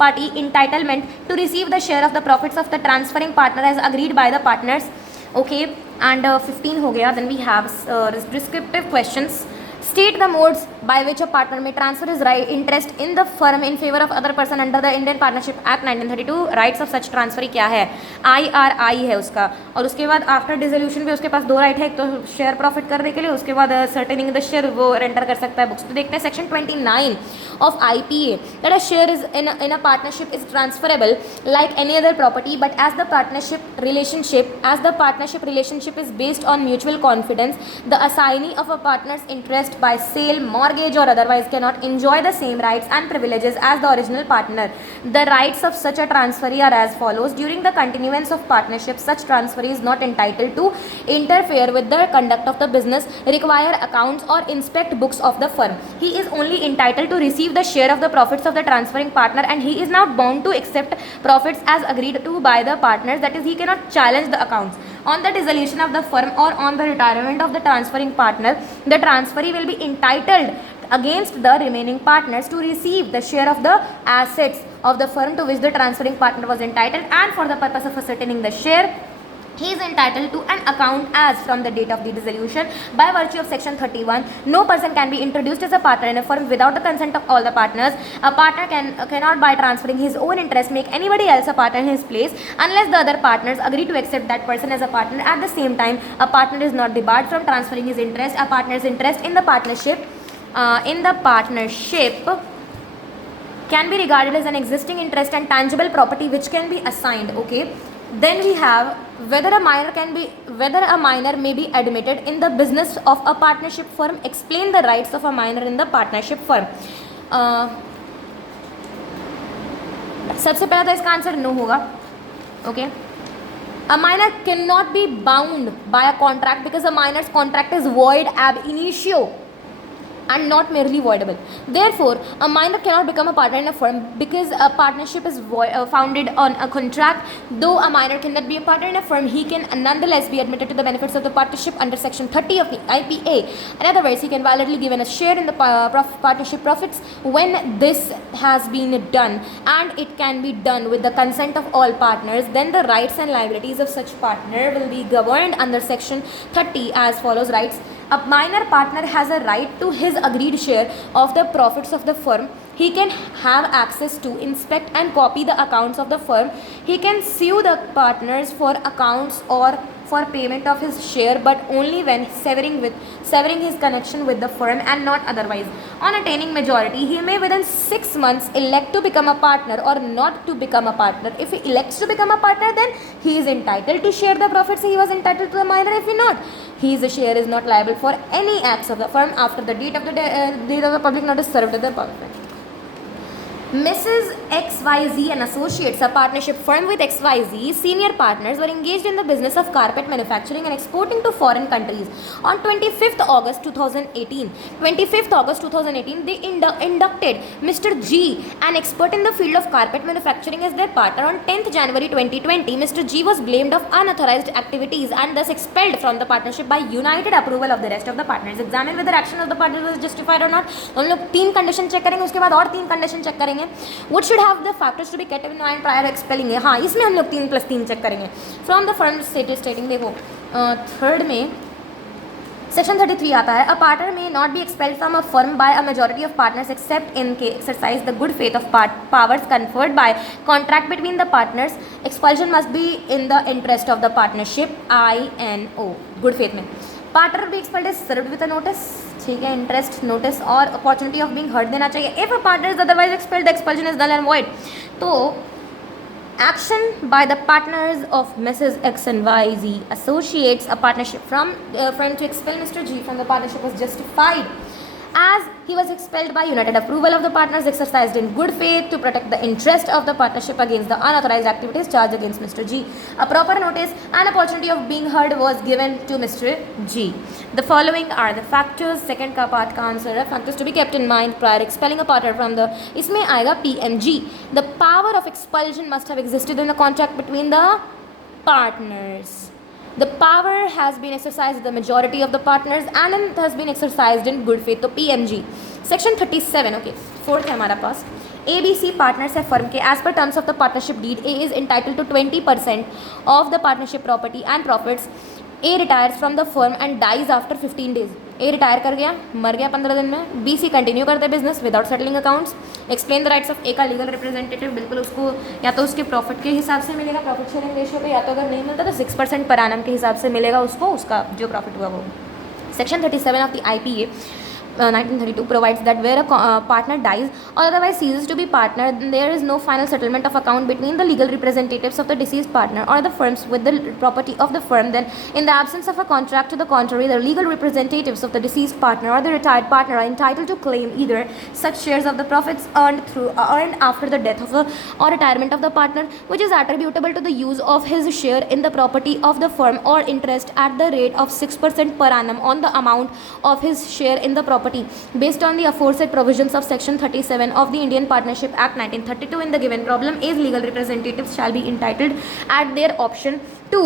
party entitlement to receive the share of the profits of the transferring partner as agreed by the partners. Okay, and 15 हो गया. Then we have descriptive questions. State the modes by which a partner may transfer his interest in the firm in favor of other person under the Indian Partnership Act 1932. Rights of such transfer क्या है? IRI है उसका. और उसके बाद after dissolution भी उसके पास दो राइट है, एक तो शेयर प्रॉफिट करने के लिए, उसके बाद सर्टेनिंग द शेयर वो रेंडर कर सकता है बुक्स. तो देखते हैं section 29 of IPA that a share is in a partnership is transferable like any other property, but as the partnership relationship is based on mutual confidence, the assignee of a partner's interest by sale, mortgage or otherwise cannot enjoy the same rights and privileges as the original partner. The rights of such a transferee are as follows. During the continuance of partnership, such transferee is not entitled to interfere with the conduct of the business, require accounts or inspect books of the firm. He is only entitled to receive the share of the profits of the transferring partner, and he is not bound to accept profits as agreed to by the partners. That is, he cannot challenge the accounts. On the dissolution of the firm or on the retirement of the transferring partner, the transferee will be entitled against the remaining partners to receive the share of the assets of the firm to which the transferring partner was entitled, and for the purpose of ascertaining the share, he is entitled to an account as from the date of the dissolution. By virtue of section 31, no person can be introduced as a partner in a firm without the consent of all the partners. A partner cannot by transferring his own interest make anybody else a partner in his place unless the other partners agree to accept that person as a partner. At the same time, a partner is not debarred from transferring his interest. A partner's interest in the partnership can be regarded as an existing interest and tangible property which can be assigned. Okay. Then we have whether a minor may be admitted in the business of a partnership firm. Explain the rights of a minor in the partnership firm. सबसे पहला तो इसका answer no होगा. Okay, a minor cannot be bound by a contract because a minor's contract is void ab initio and not merely voidable. Therefore, a minor cannot become a partner in a firm because a partnership is founded on a contract. Though a minor cannot be a partner in a firm, he can nonetheless be admitted to the benefits of the partnership under section 30 of the IPA. In other words, he can validly given a share in the partnership profits when this has been done, and it can be done with the consent of all partners. Then the rights and liabilities of such partner will be governed under section 30 as follows. Rights: a minor partner has a right to his agreed share of the profits of the firm. He can have access to, inspect and copy the accounts of the firm. He can sue the partners for accounts or for payment of his share, but only when severing his connection with the firm and not otherwise. On attaining majority, he may within 6 months elect to become a partner or not to become a partner. If he elects to become a partner, then he is entitled to share the profits he was entitled to the minor. If he not, his share is not liable for any acts of the firm after the date of the public notice served to the public. Mrs. XYZ and Associates, a partnership firm with XYZ senior partners, were engaged in the business of carpet manufacturing and exporting to foreign countries. On 25th August 2018, 25th August 2018, they inducted Mr. G, an expert in the field of carpet manufacturing, as their partner. On 10th January 2020, Mr. G was blamed of unauthorized activities and thus expelled from the partnership by united approval of the rest of the partners. Examine whether action of the partners was justified or not. हम लोग 3 condition check करेंगे, उसके बाद और 3 condition check करेंगे. What should have the factors to be kept in mind prior expelling? हाँ, इसमें हम लोग 3+3 चेक करेंगे. From the firm stating, देखो थर्ड में सेक्शन 33 आता है. A partner may not be expelled from a firm by a majority of partners except in के exercise the good faith of powers conferred by contract between the partners. Expulsion must be in the interest of the partnership. INO good faith में partner be expelled is served with a notice. ठीक है, interest, notice और opportunity of being heard देना चाहिए. If a partner is otherwise expelled the expulsion is null and void. तो action by the partners of Mrs. X and YZ associates, a partnership from firm to expel Mr. G from the partnership was justified as he was expelled by united approval of the partners exercised in good faith to protect the interest of the partnership against the unauthorized activities charged against Mr. G. A proper notice and opportunity of being heard was given to Mr. G. The following are the factors. Second का part का answer है factors to be kept in mind prior expelling a partner from the. इसमें आएगा PMG. The power of expulsion must have existed in the contract between the partners. The power has been exercised with the majority of the partners and it has been exercised in good faith. तो PMG. Section 37. Okay. Fourth है हमारा पास. ABC partners है firm के as per terms of the partnership deed. A is entitled to 20% of the partnership property and profits. A retires from the firm and dies after 15 days. A retire कर गया, मर गया 15 दिन में. BC continue करते हैं business without settling accounts. Explain the rights of A का legal representative. बिल्कुल उसको या तो उसके प्रॉफिट के हिसाब से मिलेगा प्रॉफिट शेयरिंग रेशियो पे, या तो अगर नहीं मिलता तो 6% पर एनम के हिसाब से मिलेगा उसको, उसका जो प्रॉफिट हुआ वो. Section 37 of the IPA 1932 provides that where a partner dies or otherwise ceases to be partner, there is no final settlement of account between the legal representatives of the deceased partner or the firms with the property of the firm. Then, in the absence of a contract to the contrary, the legal representatives of the deceased partner or the retired partner are entitled to claim either such shares of the profits earned after the death of the or retirement of the partner, which is attributable to the use of his share in the property of the firm, or interest at the rate of 6% per annum on the amount of his share in the property based on the aforesaid provisions of section 37 of the Indian Partnership Act 1932. In the given problem, A's legal representatives shall be entitled at their option to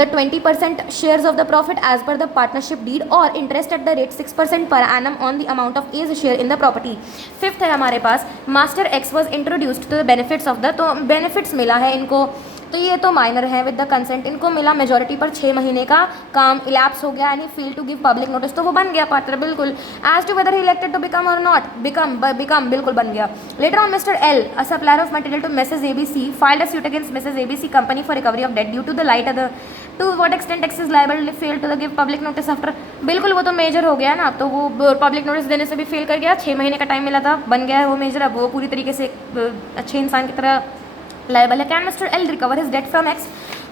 the 20% shares of the profit as per the partnership deed or interest at the rate 6% per annum on the amount of A's share in the property. Fifth है हमारे पास Master X was introduced to the benefits of the. तो benefits मिला है इनको, तो ये तो minor है विद द कंसेंट. इनको मिला मेजोरिटी पर 6 महीने का काम इलैप्स हो गया and he fail to give public notice, तो वो बन गया पार्टनर बिल्कुल. As to whether he elected to become or not, become बिल्कुल बन गया. Later on Mr L, a supplier of material to Mrs ABC, filed a suit against Mrs ABC company for recovery of debt due to the light other. To what extent X is liable fail to the give public notice after. बिल्कुल वो तो major हो गया ना, तो वो public notice देने से भी फेल कर गया. 6 महीने का टाइम मिला था, बन गया है वो मेजर. अब वो पूरी तरीके से अच्छे इंसान की तरह लायबल है. Can mister L recover his debt from X.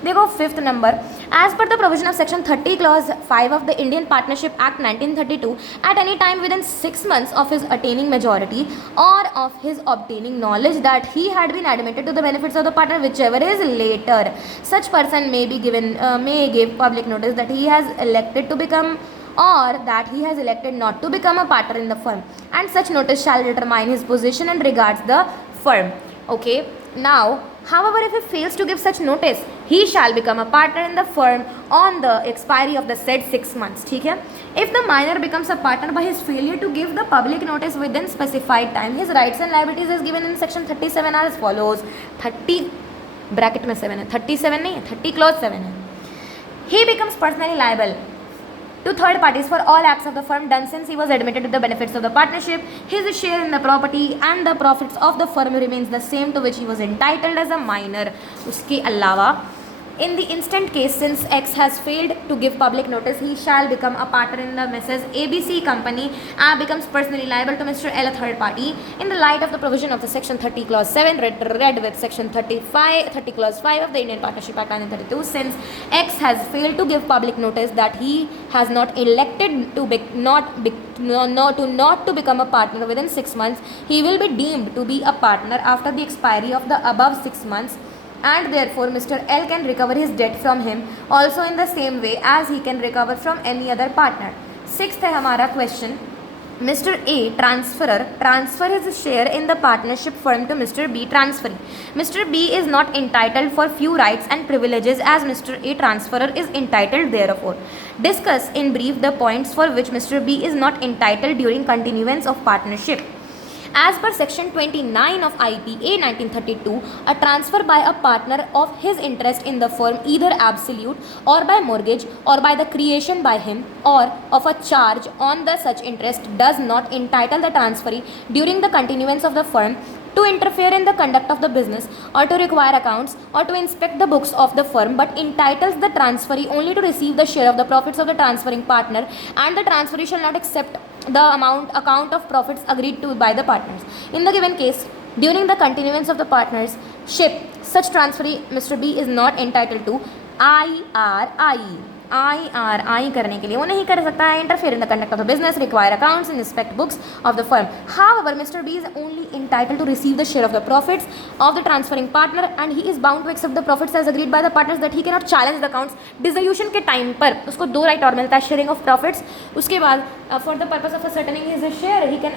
देखो fifth number, as per the provision of section 30 clause 5 of the Indian partnership act 1932, at any time within 6 months of his attaining majority or of his obtaining knowledge that he had been admitted to the benefits of the partner, whichever is later, such person may be given may give public notice that he has elected to become or that he has elected not to become a partner in the firm, and such notice shall determine his position and regards the firm. Okay. Now, however, if he fails to give such notice, he shall become a partner in the firm on the expiry of the said 6 months. ठीक है. If the minor becomes a partner by his failure to give the public notice within specified time, his rights and liabilities as given in section 37 are as follows. 30 bracket में 7 है, 37 नहीं है, 30 clause 7 है. He becomes personally liable to third parties for all acts of the firm done since he was admitted to the benefits of the partnership. His share in the property and the profits of the firm remains the same to which he was entitled as a minor. उसके अलावा In the instant case, since X has failed to give public notice, he shall become a partner in the Mrs. ABC company and becomes personally liable to Mr. L, a third party, in the light of the provision of the Section 30 Clause 7 read with Section 30 Clause 5 of the Indian Partnership Act 1932. Since X has failed to give public notice that he has not elected to not to become a partner within 6 months, he will be deemed to be a partner after the expiry of the above 6 months, and therefore Mr. L can recover his debt from him also in the same way as he can recover from any other partner. Sixth है हमारा question, Mr. A transferor transfer his share in the partnership firm to Mr. B transferee. Mr. B is not entitled for few rights and privileges as Mr. A transferor is entitled therefore. Discuss in brief the points for which Mr. B is not entitled during continuance of partnership. As per Section 29 of IPA 1932, a transfer by a partner of his interest in the firm, either absolute or by mortgage or by the creation by him or of a charge on the such interest, does not entitle the transferee during the continuance of the firm to interfere in the conduct of the business or to require accounts or to inspect the books of the firm, but entitles the transferee only to receive the share of the profits of the transferring partner, and the transferee shall not accept the account of profits agreed to by the partners. In the given case, during the continuance of the partnership, such transferee Mr. B is not entitled to IRI करने के लिए वो नहीं कर सकता है interfere in the conduct of the business, require accounts and inspect books of the firm. However, Mr. B is only entitled to receive the share of the profits of the transferring partner, and he is bound to accept the profits as agreed by the partners, that he cannot challenge the accounts. Dissolution के time पर उसको 2 right और मिलता है, sharing of profits, उसके बाद for the purpose of ascertaining his share he can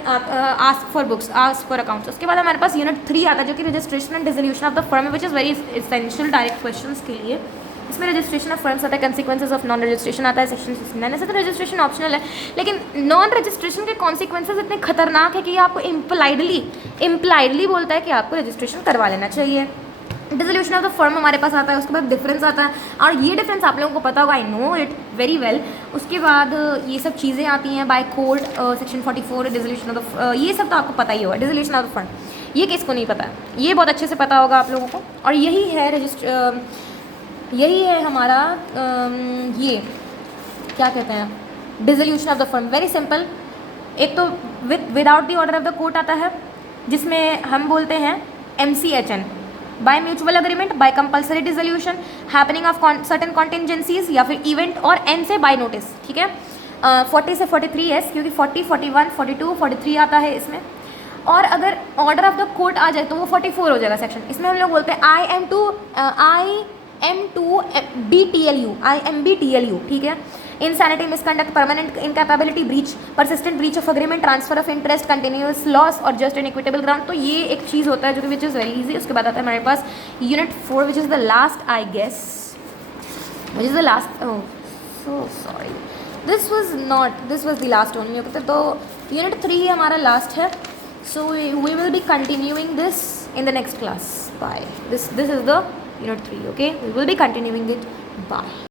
ask for books, ask for accounts. उसके बाद हमारे पास यूनिट 3 आता है जो कि registration and dissolution of the firm, which is very essential direct question के लिए. इसमें रजिस्ट्रेशन ऑफ फर्म्स आता है, कंसिक्वेंसेस ऑफ नॉन रजिस्ट्रेशन आता है सेक्शन 69. ऐसे तो रजिस्ट्रेशन ऑप्शनल है, लेकिन नॉन रजिस्ट्रेशन के कॉन्सिक्वेंसेस इतने खतरनाक है कि ये आपको इम्प्लाइडली बोलता है कि आपको रजिस्ट्रेशन करवा लेना चाहिए. डिसोल्यूशन ऑफ द फर्म हमारे पास आता है, उसके बाद डिफरेंस आता है, और ये डिफरेंस आप लोगों को पता होगा, I know it very well. उसके बाद ये सब चीज़ें आती हैं by court, section 44 dissolution of the, ये सब तो आपको पता ही होगा. डिसोल्यूशन ऑफ द फर्म ये किसको नहीं पता है, ये बहुत अच्छे से पता होगा आप लोगों को. और यही है हमारा ये क्या कहते हैं, dissolution of the firm. Very simple. एक तो without the order of the court आता है, जिसमें हम बोलते हैं MCHN, by mutual agreement, by compulsory dissolution, happening of certain contingencies या फिर इवेंट, और N से बाय नोटिस. ठीक है, 40 से 43S, क्योंकि 40, 41, 42, 43 आता है इसमें. और अगर ऑर्डर ऑफ द कोर्ट आ जाए तो वो 44 हो जाएगा सेक्शन. इसमें हम लोग बोलते हैं IMBTLU. ठीक है, insanity, misconduct, permanent incapability, breach, persistent breach of agreement, transfer of interest, continuous loss और just and equitable ground. तो ये एक चीज़ होता है जो कि विच इज़ वेरी इजी. उसके बाद आता है हमारे पास unit 4, which is the last, I guess, which is the last. Oh so sorry, this was the last only. Okay, तो यूनिट 3 हमारा लास्ट है. So we will be continuing this in the next class. Bye. This is the Unit 3, okay? We will be continuing it. Bye.